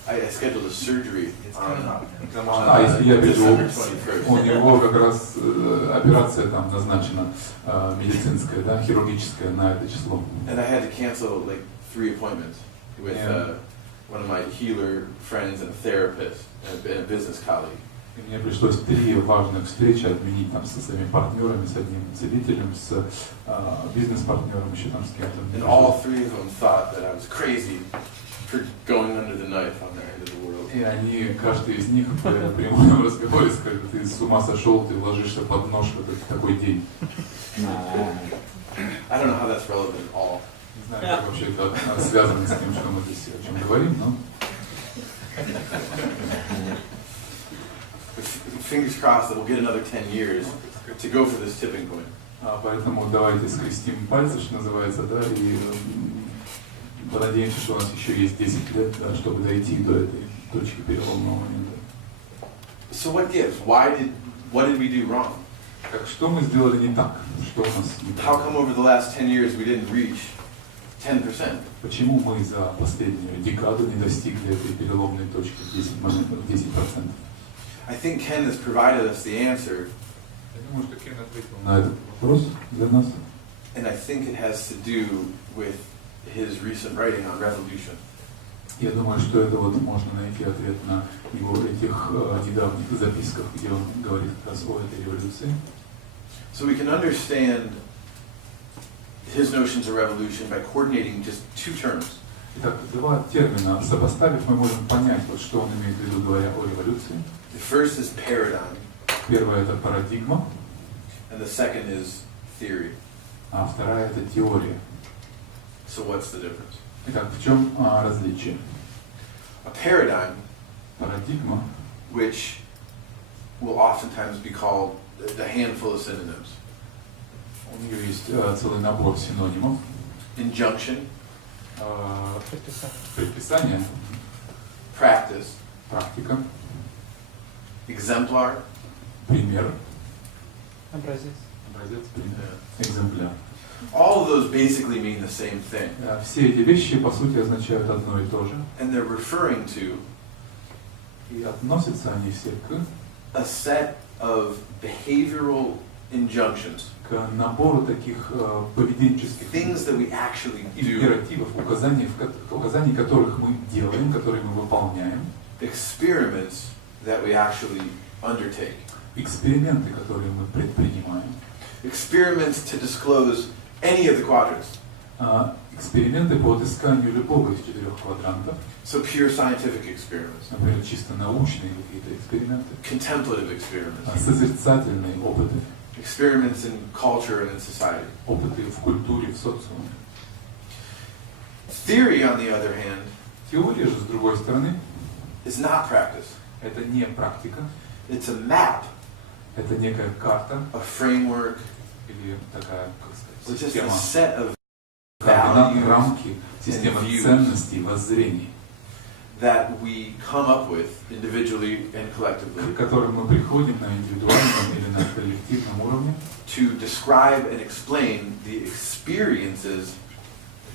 I scheduled a surgery on Если я приду, December 21st. у него как раз операция там назначена медицинская, да, хирургическая на это число. And I had to cancel like 3 appointments with one of my healer friends and a therapist and a business colleague. И мне пришлось 3 важных встречи отменить там со своими партнерами, с одним целителем, с бизнес-партнером, еще там с кем-то. And all 3 of them thought that I was crazy for going under the knife on the end of the world. И они, каждый из них в прямом разговоре сказали: ты с ума сошел, ты ложишься под нож в такой день. I don't know how that's relevant at all. Не знаю, как вообще это связано с тем, что мы здесь о чем говорим, но... Fingers crossed that we'll get another 10 years to go for this tipping point. Поэтому давайте скрестим пальцы, что называется, да, и понадеемся, что у нас еще есть 10 лет, да, чтобы дойти до этой точки переломного момента. So what gives? What did we do wrong? Так что мы сделали не так? Что у нас не How так? come over the last 10 years we didn't reach 10%? Почему мы за последнюю декаду не достигли этой переломной точки 10%? I think Ken has provided us the answer, Я думаю, что Кен ответил на этот вопрос для нас. and I think it has to do with his recent writing on revolution. Я думаю, что это вот можно найти ответ на его этих недавних записках, где он говорит как раз о этой революции. So we can understand his notions of revolution by coordinating just 2 terms. Итак, 2 термина сопоставив, мы можем понять, вот, что он имеет в виду, говоря о революции. The first is paradigm, Первое – это парадигма, and the second is theory. а вторая – это теория. So what's the difference? Итак, в чем различие? A paradigm, Парадигма, which will oftentimes be called a handful of synonyms. у нее есть целый набор синонимов. Injunction, Предписание, practice, практика, exemplar, пример, Образец. образец, пример, экземпляр. all of those basically mean the same thing. Все эти вещи, по сути, означают одно и то же. And they're referring to И относятся они все к a set of behavioral injunctions, набору таких поведенческих things that we actually do, императивов, указаний, которых мы делаем, которые мы выполняем, experiments that we actually undertake, эксперименты, которые мы предпринимаем, experiments to disclose any of the quadrants. Эксперименты по отысканию любого из 4 квадрантов, So pure scientific experiments, например, чисто научные какие-то эксперименты, contemplative experiments, созерцательные опыты, experiments in culture and in society. опыты в культуре, в социуме. Theory, on the other hand, Теория же, с другой стороны, is not practice. это не практика, It's a map, это некая карта a framework, или такая, как or сказать, just a система set of координат, values рамки, система views. ценностей, воззрений, that we come up with individually and collectively к которым мы приходим на индивидуальном или на коллективном уровне, to describe and explain the experiences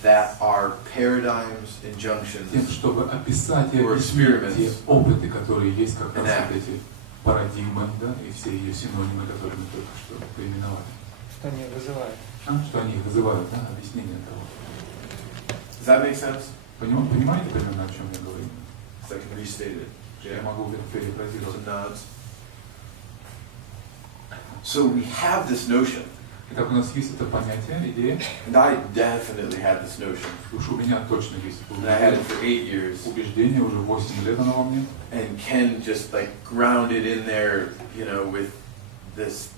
that are paradigms, тем, injunctions, чтобы описать и or объяснить те experiments опыты, которые есть как раз enact. вот эти парадигмы, да, и все ее синонимы, которые мы только что поименовали. Что они вызывают. Что они вызывают, да, объяснение того. Does that make sense? Понимаете примерно, о чем я говорю? So I can restate it. Я могу перефразировать. Some nods. So we have this notion, Итак, у нас есть это понятие, идея. and I definitely had this notion, Уж у меня точно есть and I had it for 8 years, убеждение, уже 8 лет оно во мне. and Ken just like grounded in there, you know, with this,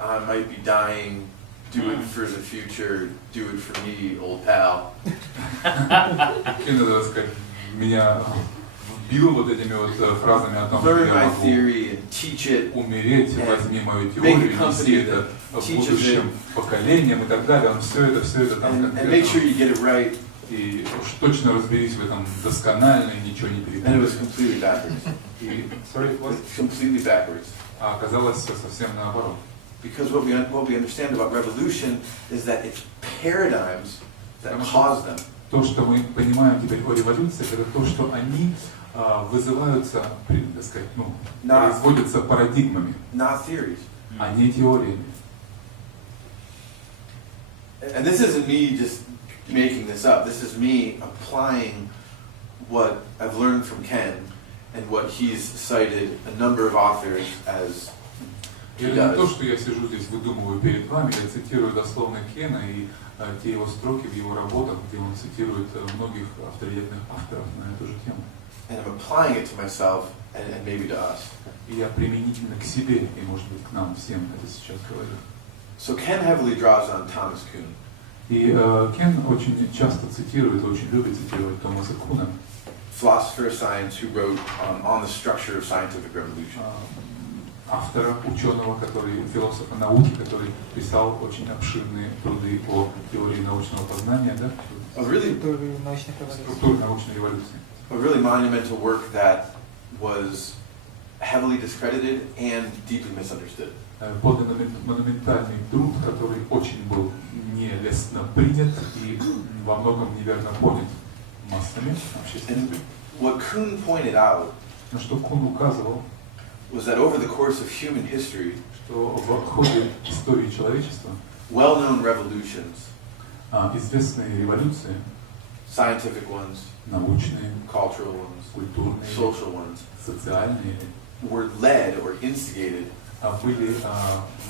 I might be dying, do it for the future, do it for me, old pal. И надо сказать, меня вбил вот этими вот фразами о том, что Learn я my могу theory and teach it, умереть, and возьми мою make a теорию, неси company это that teaches будущим поколениям и так далее. Он все это там and make sure конкретно. you get it right. И уж точно разберись в этом досконально и ничего не And it was перепутать. completely backwards. И, sorry, It what? was completely backwards. А оказалось все совсем наоборот. Because what we understand about revolution is that it's paradigms that cause them. То, что мы понимаем теперь о революции, это то, что они вызываются, так сказать, производятся парадигмами, Not theories. а не теориями. And this isn't me just making this up. This is me applying what I've learned from Ken and what he's cited a number of authors as he Это не то, does. что я сижу здесь, выдумываю перед вами, я цитирую дословно Кена и те его строки в его работах, где он цитирует многих авторитетных авторов на эту же тему. And I'm applying it to myself and maybe to us. И я применительно к себе и, может быть, к нам всем это сейчас говорю. So Ken heavily draws on Thomas Kuhn. И Кен очень часто цитирует, очень любит цитировать Томаса Куна, Philosopher of science who wrote on the structure of scientific revolution. Автора, ученого, который, философа науки, который писал очень обширные труды о теории научного познания, да? A really Структуре научной революции. a really monumental work that was heavily discredited and deeply misunderstood. Подлинно монументальный труд, который очень был нелестно принят и во многом неверно понят массами общественными. What Kuhn pointed out На что Кун указывал, was that over the course of human history, что в ходе истории человечества well-known revolutions, известные революции, scientific ones, научные, cultural ones, культурные, social ones, социальные, were led or instigated были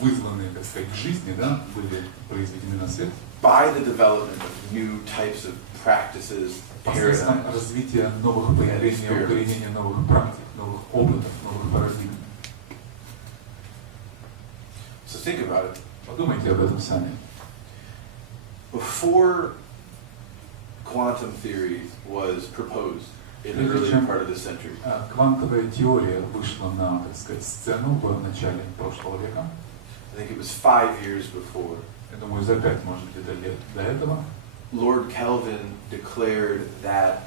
вызваны, так сказать, к жизни, да, были произведены на свет by the development of new types of practices, посредством paradigms. развития новых появления, укоренения новых практик, новых опытов, новых парадигм. So think about it. Подумайте об этом сами. Before quantum theory was proposed in the early part of the century, Квантовая теория вышла на, так сказать, сцену в начале прошлого века. I think it was 5 years before, Я думаю, за 5, может, где-то лет до этого. Lord Kelvin declared that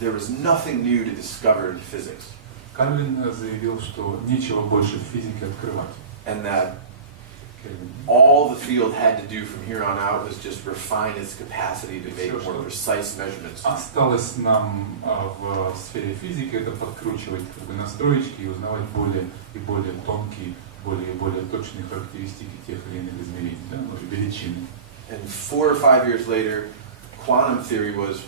there was nothing new to discover in physics, Кальвин заявил, что нечего больше в физике открывать. and that all the field had to do from here on out was just refine its capacity to make more precise measurements. Осталось нам в сфере физики это подкручивать как бы настроечки и узнавать более и более тонкие, более и более точные характеристики тех или иных измерений, да, величины. And 4 or 5 years later, quantum theory was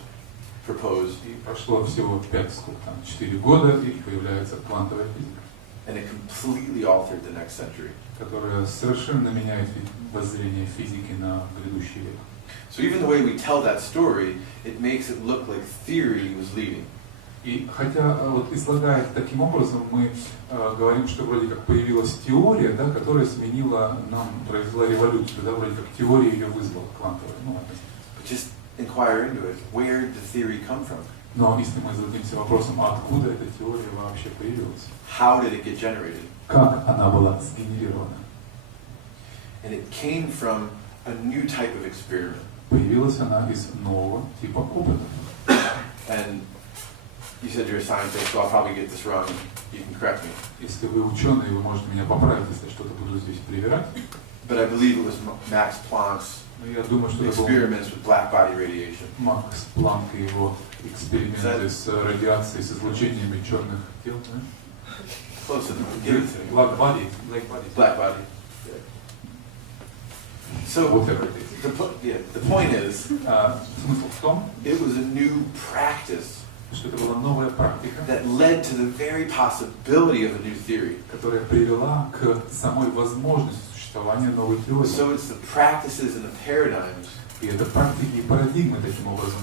proposed, И прошло всего 4 года, и появляется квантовая физика, and it completely altered the next century. которая совершенно меняет воззрение физики на грядущий век. So even the way we tell that story, it makes it look like theory was leading. И хотя вот излагая таким образом, мы говорим, что вроде как появилась теория, да, которая сменила нам, произвела революцию, да, вроде как теория ее вызвала, квантовая. But just inquire into it. Where did the theory come from? Но если мы зададимся вопросом, а откуда эта теория вообще появилась? How did it get generated? Как она была сгенерирована? And it came from a new type of experiment. Появилась она из нового типа опыта. And you said you're a scientist, so I'll probably get this wrong. You can correct me. Если вы ученый, вы можете меня поправить, если что-то буду здесь привирать. But I believe it was Max Planck's Но я думаю, что это был experiments with black body radiation. Макс Планк и его эксперименты с радиацией, с излучениями черных тел. Да? Close enough. Give it to me. Black body. Black body. So Whatever it is. the point is, Смысл в том, it was a new practice что это была новая практика, that led to the very possibility of a new theory. которая привела к самой возможности существования новой теории. So it's the practices and the paradigms И это практики и парадигмы таким образом,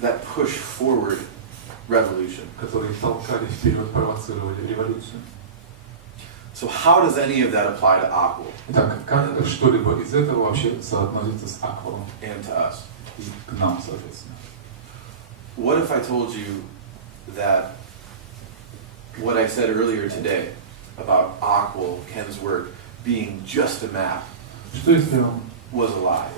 that push forward revolution. которые толкали вперед, провоцировали революцию. So how does any of that apply to Aquil Итак, как что-либо из этого вообще соотносится с Аквалом and to us? и к нам, соответственно? What if I told you that what I said earlier today about Aquil, Ken's work, being just a map, Что если я вам was a lie?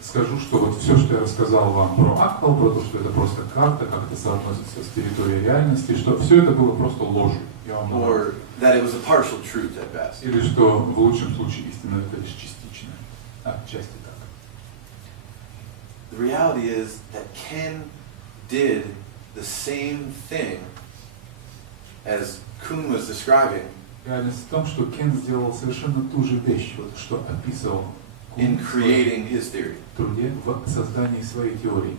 скажу, что вот все, что я рассказал вам про Аквал, про то, что это просто карта, как это соотносится с территорией реальности, что все это было просто ложью. Я вам говорю. Or that it was a partial truth at best? Или что в лучшем случае истина это лишь частичная, отчасти так. The reality is that Ken did the same thing as Kun was describing Реальность в том, что Кен сделал совершенно ту же вещь, вот, что описывал in creating his theory. в труде в создании своей теории.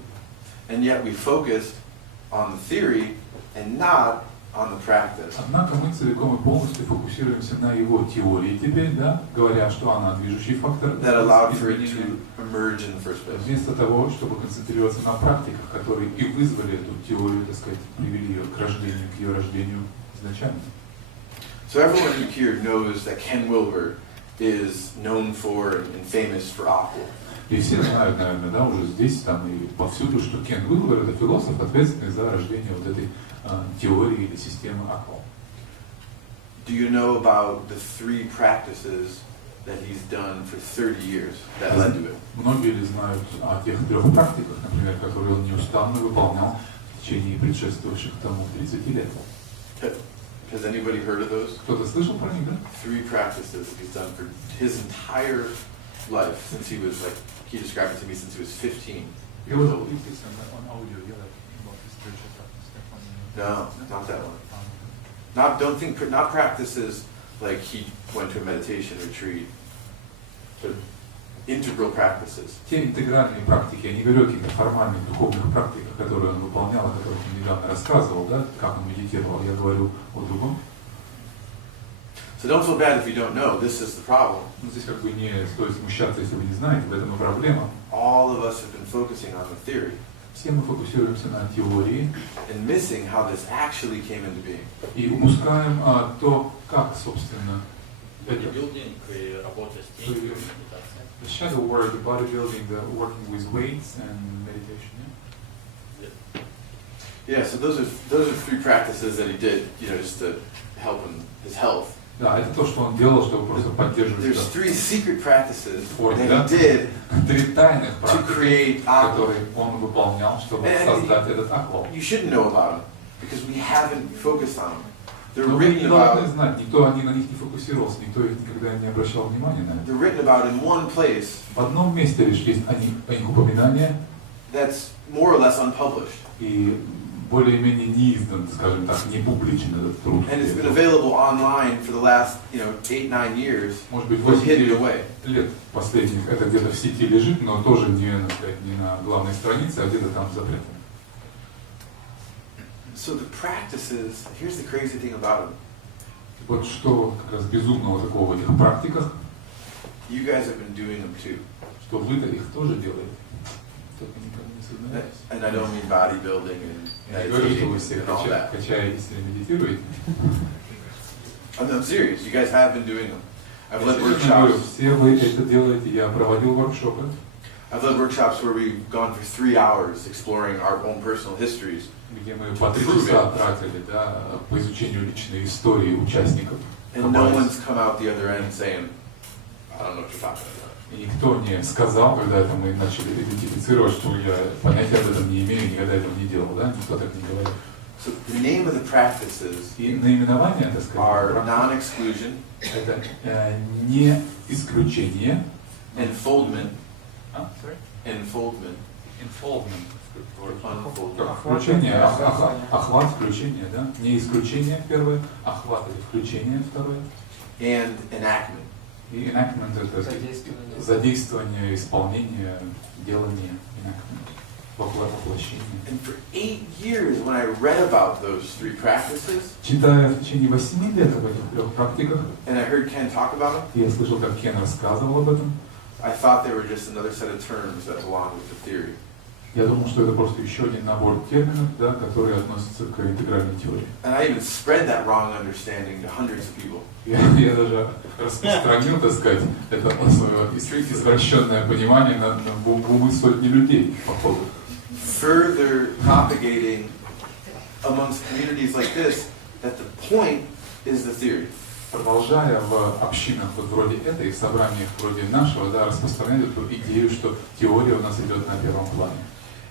And yet we focused on the theory and not on the practice. Однако мы целиком и полностью фокусируемся на его теории теперь, да, говоря, что она движущий фактор That allowed for it изменения, to emerge in the first place. вместо того, чтобы концентрироваться на практиках, которые и вызвали эту теорию, так сказать, привели ее к рождению, к ее рождению изначально. So everyone here knows that Ken Wilber is known for and famous for aqua. И все знают, наверное, да, уже здесь, там и повсюду, что Кен Уилбер — это философ, ответственный за рождение вот этой теории или системы Аквал. Do you know about the 3 practices that he's done for 30 years that led to it? Многие ли знают о тех 3 практиках, например, которые он неустанно выполнял в течение предшествующих тому 30 лет? Has anybody heard of those? Кто-то слышал про них, да? 3 practices that he's done for his entire life since he was like, he described it to me since he was 15 years old. No, not that one. Not practices like he went to a meditation retreat, but integral practices. Те интегральные практики, я не говорю о каких-то формальных духовных практиках, которые он выполнял, о которых он недавно рассказывал, да, как он медитировал, я говорю о другом. So don't feel bad if you don't know. This is the problem. Ну, здесь как бы не стоит смущаться, если вы не знаете, в этом и проблема. All of us have been focusing on the theory Все мы фокусируемся на теории and missing how this actually came into being. и упускаем то, как, собственно, это. Бодибилдинг и работа с тенью, медитация. The shadow work, the bodybuilding, the working with weights and meditation. Yeah, so those are 3 practices that he did, you know, just to help him his health. Да, это то, что он делал, чтобы просто поддерживать. There's 3 secret practices Ой, that да? he did 3 тайных to практики, create aqua. которые он выполнял, чтобы создать этот аквал. You shouldn't know about them because we haven't focused on them. They're Но вы не written должны about. знать, никто на них не фокусировался, никто их никогда не обращал внимания на это. They're written about in one place В одном месте лишь есть о них упоминание, that's more or less unpublished, и более-менее не издан, скажем так, не публичен этот труд. and it's been available online for the last 8-9 years. Может быть, Was 8 hidden away. лет последних это где-то в сети лежит, но тоже не на главной странице, а где-то там запрятано. So the practices. Here's the crazy thing about them. Вот что как раз безумного такого в этих практиках, You guys have been doing them too, что вы-то их тоже делаете. Только никогда не сознаетесь. and I don't mean bodybuilding and Я не говорю, что вы все meditating and all that. качаетесь или медитируете. I'm serious. You guys have been doing them. I've led Я серьезно говорю, workshops. все вы это делаете, я проводил воркшопы. I've led workshops where we've gone for 3 hours exploring our own personal histories. Где мы по 3 часа тратили, да, по изучению личной истории участников. And no one's come out the other end saying, I don't know what you're talking about. И никто не сказал, когда это мы начали идентифицировать, что я понятия об этом не имею, никогда этого не делал, да, никто так не говорил. So the name of the practices И наименование, так are сказать, non-exclusion, это не исключение, enfoldment, Sorry? enfoldment, Involvement. or unfoldment. Как включение, охват, включение, да, не исключение первое, охват или включение второе, And enactment. и enactment это задействование, исполнение, делание, enactment, воплощение. And for 8 years, when I read about those 3 practices, Читая в течение 8 лет об этих 3 практиках, and I heard Ken talk about them, я слышал, как Кен рассказывал об этом, I thought they were just another set of terms that belong with the theory. я думал, что это просто еще один набор терминов, да, которые относятся к интегральной теории. And I even spread that wrong understanding to hundreds of people. Я даже распространил, так сказать, это свое извращенное понимание на умы сотни людей, походу. Further propagating amongst communities like this that the point is the theory. Продолжая в общинах вот вроде этой, в собраниях вроде нашего, да, распространять эту идею, что теория у нас идет на первом плане.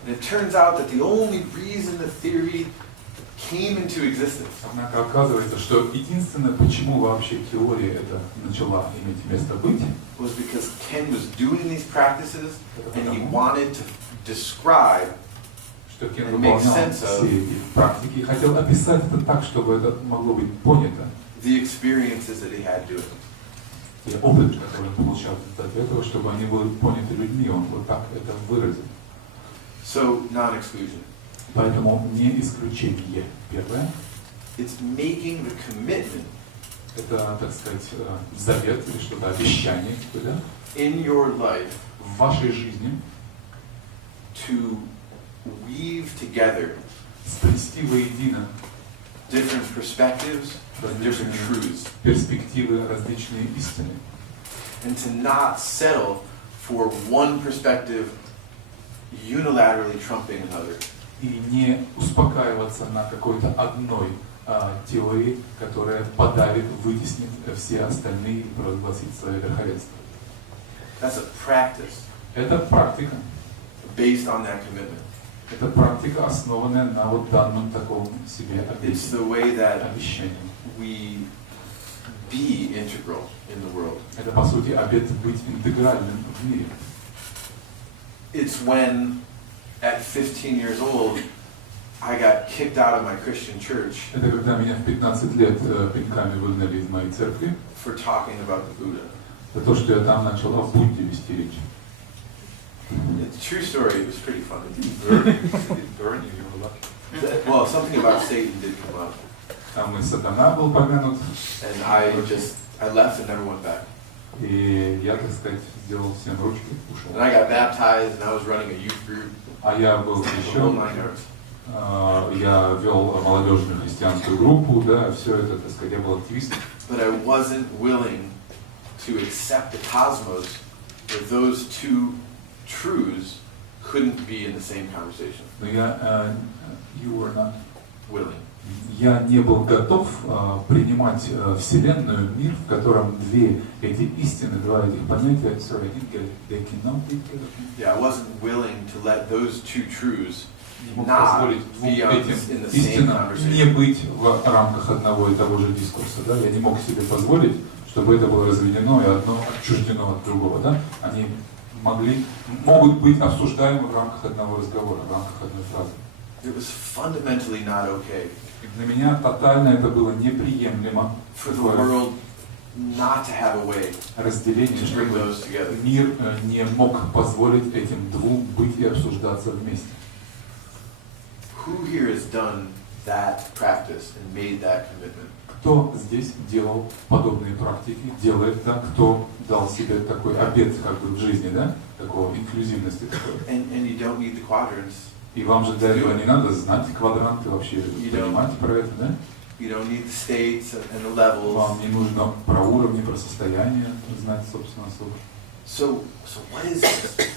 And it turns out that the only reason the theory came into existence Однако оказывается, что единственное, почему вообще теория это начала иметь место быть, was because Ken was doing these practices and he wanted to describe что Кен It выполнял makes sense все of- эти практики и хотел описать это так, чтобы это могло быть понято. the experiences that he had doing it. И опыт, который он получал от этого, чтобы они были поняты людьми, он вот так это выразил. So, non-exclusion. Поэтому не исключение. Первое, It's making the commitment это, так сказать, завет или что-то, обещание, да, in your life в вашей жизни to weave together сплести воедино different perspectives and different truths, перспективы, различные истины. and to not settle for one perspective unilaterally trumping another. И не успокаиваться на какой-то одной теории, которая подавит, вытеснит все остальные и провозгласит свое верховенство. That's a practice Это практика. based on that commitment. Это практика, основанная на вот данном таком себе It's the way that обещании. we be integral in the world. Это, по сути, обет быть интегральным в мире. It's when, at 15 years old, I got kicked out of my Christian church Это когда меня в 15 лет пинками выгнали из моей церкви, for talking about the Buddha. за то, что я там начал о Будде вести речь. It's a true story. It was pretty funny. Burn you, you were lucky. Well, something about Satan did come up, Там и сатана был помянут, and I left and never went back. и я, так сказать, сделал всем ручки, And ушел. I got baptized, and I was running a youth group. А я был The whole крещен, 9 yards. я вел молодежную христианскую группу, да, все это, так сказать, я был активистом. But I wasn't willing to accept the cosmos where those two truths couldn't be in the same conversation. Но я не был готов принимать Вселенную, мир, в котором две эти истины, два этих понятия, sorry, I didn't get it. They cannot be together. Yeah, I wasn't willing to let those two truths Не мог not позволить двум be in этим the same истинам не conversation. быть в рамках одного и того же дискурса. Да? Я не мог себе позволить, чтобы это было разведено и одно отчуждено от другого. Да? Они могут быть обсуждаемы в рамках одного разговора, в рамках одной фразы. It was fundamentally not okay И для меня тотально это было неприемлемо. for the world not to have a way Разделение, to bring чтобы those together. мир не мог позволить этим двум быть и обсуждаться вместе. Who here has done that practice and made that commitment? Кто здесь делал подобные практики, делает так, кто дал себе такой обет как бы в жизни, да? Такого инклюзивности такой. And you don't need the quadrants. И вам же для этого не надо знать квадранты вообще, понимать про это, да? You don't need the states and the levels. Вам не нужно про уровни, про состояние знать, собственно, особо. So what is this?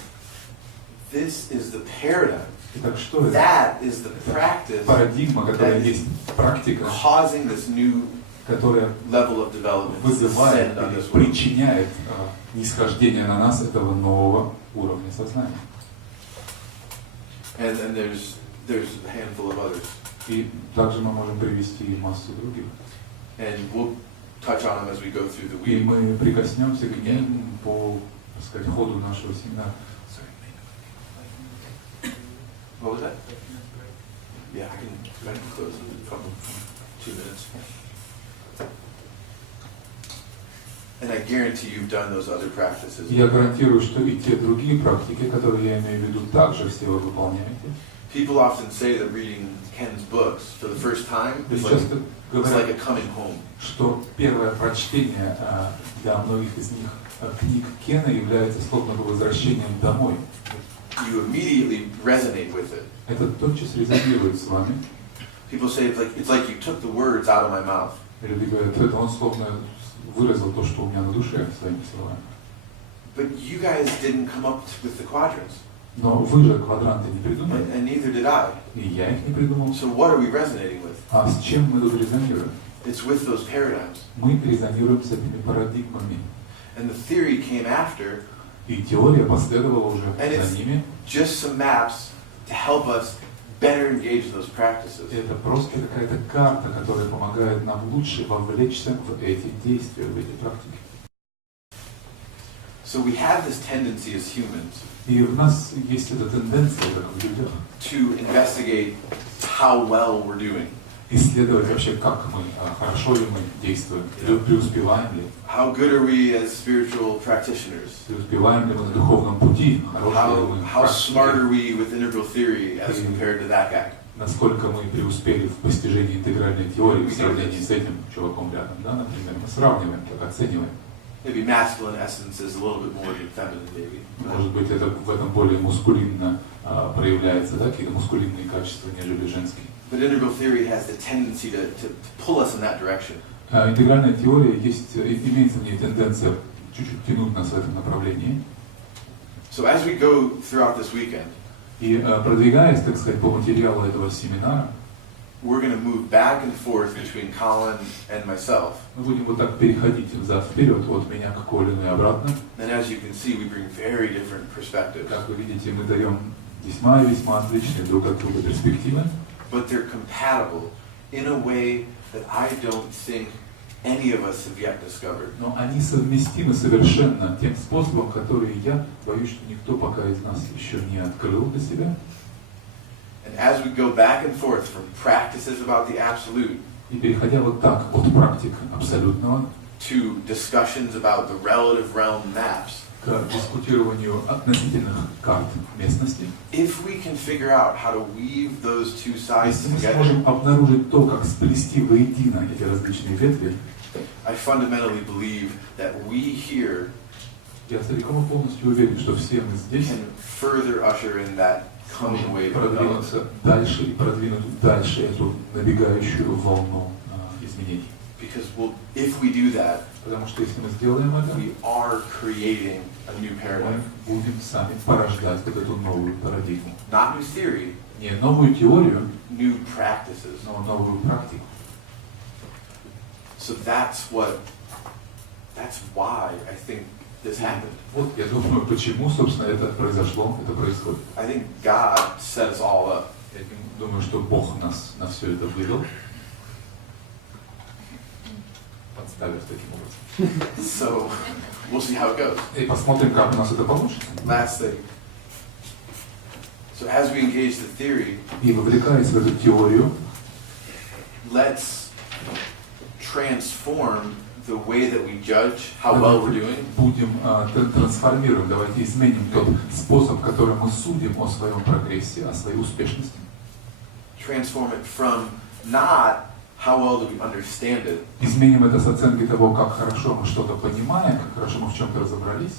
This is the paradigm. Итак, что это? That is the practice Парадигма, которая есть практика, causing this new которая level of development to вызывает descend on или this world. причиняет нисхождение на нас этого нового уровня сознания. And there's a handful of others. И также мы можем привести массу других. And we'll touch on them as we go through the И week. мы прикоснемся к ним по, так сказать, ходу нашего семинара. What was that? Yeah, I can close in a couple, 2 minutes. And I guarantee you've done those other practices. Я гарантирую, что и те другие практики, которые я имею в виду, также все вы выполняете. People often say that reading Ken's books for the first time То is есть like, часто it's говорят, like a coming home. что первое прочтение для многих из них книг Кена является словно бы возвращением домой. You immediately resonate with it. Это тотчас резонирует с вами. People say it's like you took the words out of my mouth. Люди говорят, это он словно выразил то, что у меня на душе, своими словами. But you guys didn't come up with the quadrants. Но вы же квадранты не придумали, And neither did I. и я их не придумал. So what are we resonating with? А с чем мы тут резонируем? It's with those paradigms. Мы резонируем с этими парадигмами. And the theory came after, И теория последовала уже And за ними. just some maps to help us better engage those practices. Это просто какая-то карта, которая помогает нам лучше вовлечься в эти действия, в эти практики. So we have this tendency as humans И в нас есть эта тенденция, как в людях, to investigate how well we're doing. исследовать вообще, как мы, хорошо ли мы действуем, преуспеваем ли, How good are we as spiritual practitioners? преуспеваем ли мы на духовном пути, хорошие ли мы How smart практики, are we with integral theory as compared to that guy? насколько мы преуспели в постижении интегральной теории в сравнении с этим чуваком рядом, да, например, мы сравниваем, так оцениваем. Maybe masculine essence is a little bit more than feminine, maybe. Может быть, это в этом более мускулинно проявляется, да, какие-то мускулинные качества, нежели женские. But integral theory has the tendency to pull us in that direction. Интегральная теория имеется в ней тенденция чуть-чуть тянуть нас в этом направлении. So as we go throughout this weekend, И продвигаясь, так сказать, по материалу этого семинара, we're going to move back and forth between Colin and myself. мы будем вот так переходить взад-вперед от меня к Колину и обратно. And as you can see, we bring very different perspectives. Как вы видите, мы даем весьма и весьма отличные друг от друга перспективы, But they're compatible in a way that I don't think any of us have yet discovered. но они совместимы совершенно тем способом, который я боюсь, что никто пока из нас еще не открыл для себя. And as we go back and forth from practices about the absolute И переходя вот так от практик абсолютного to discussions about the relative realm maps, к дискутированию относительных карт местности, if we can figure out how to weave those two sides если мы together, сможем обнаружить то, как сплести воедино эти различные ветви, I fundamentally believe that we here я целиком и полностью уверен, что все мы здесь can further usher in that coming сможем wave of development. продвинуться дальше и продвинуть дальше эту набегающую волну изменений. Because if we do that, Потому что если мы сделаем это, we are creating a new paradigm. мы будем сами порождать вот эту новую парадигму. Not new theory, Не новую теорию, new practices. но новую практику. So that's why I think this happened. Вот я думаю, почему, собственно, это произошло, это происходит. I think God set us all up. Я думаю, что Бог нас на все это вывел, подставив таким образом. So we'll see how it goes. И посмотрим, как у нас это получится. Last thing. So as we engage the theory, И вовлекаясь в эту теорию, let's transform the way that we judge how well we're doing. будем трансформируем, давайте изменим тот способ, которым мы судим о своем прогрессе, о своей успешности. Transform it from not how well do we understand it, Изменим это с оценки того, как хорошо мы что-то понимаем, как хорошо мы в чем-то разобрались,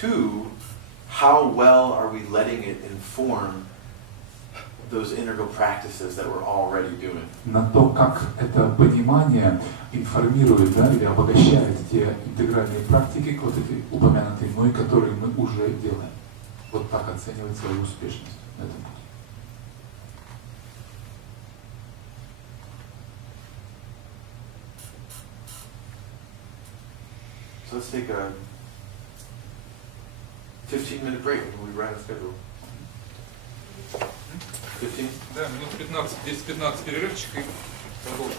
to how well are we letting it inform those integral practices that we're already doing. на то, как это понимание информирует, да, или обогащает те интегральные практики, вот эти упомянутые мной, которые мы уже делаем. Вот так оценивать свою успешность на этом пути. So let's take a 15-minute break when we run a schedule. 15? Да, минут 15, 10-15 перерывчик и продолжим.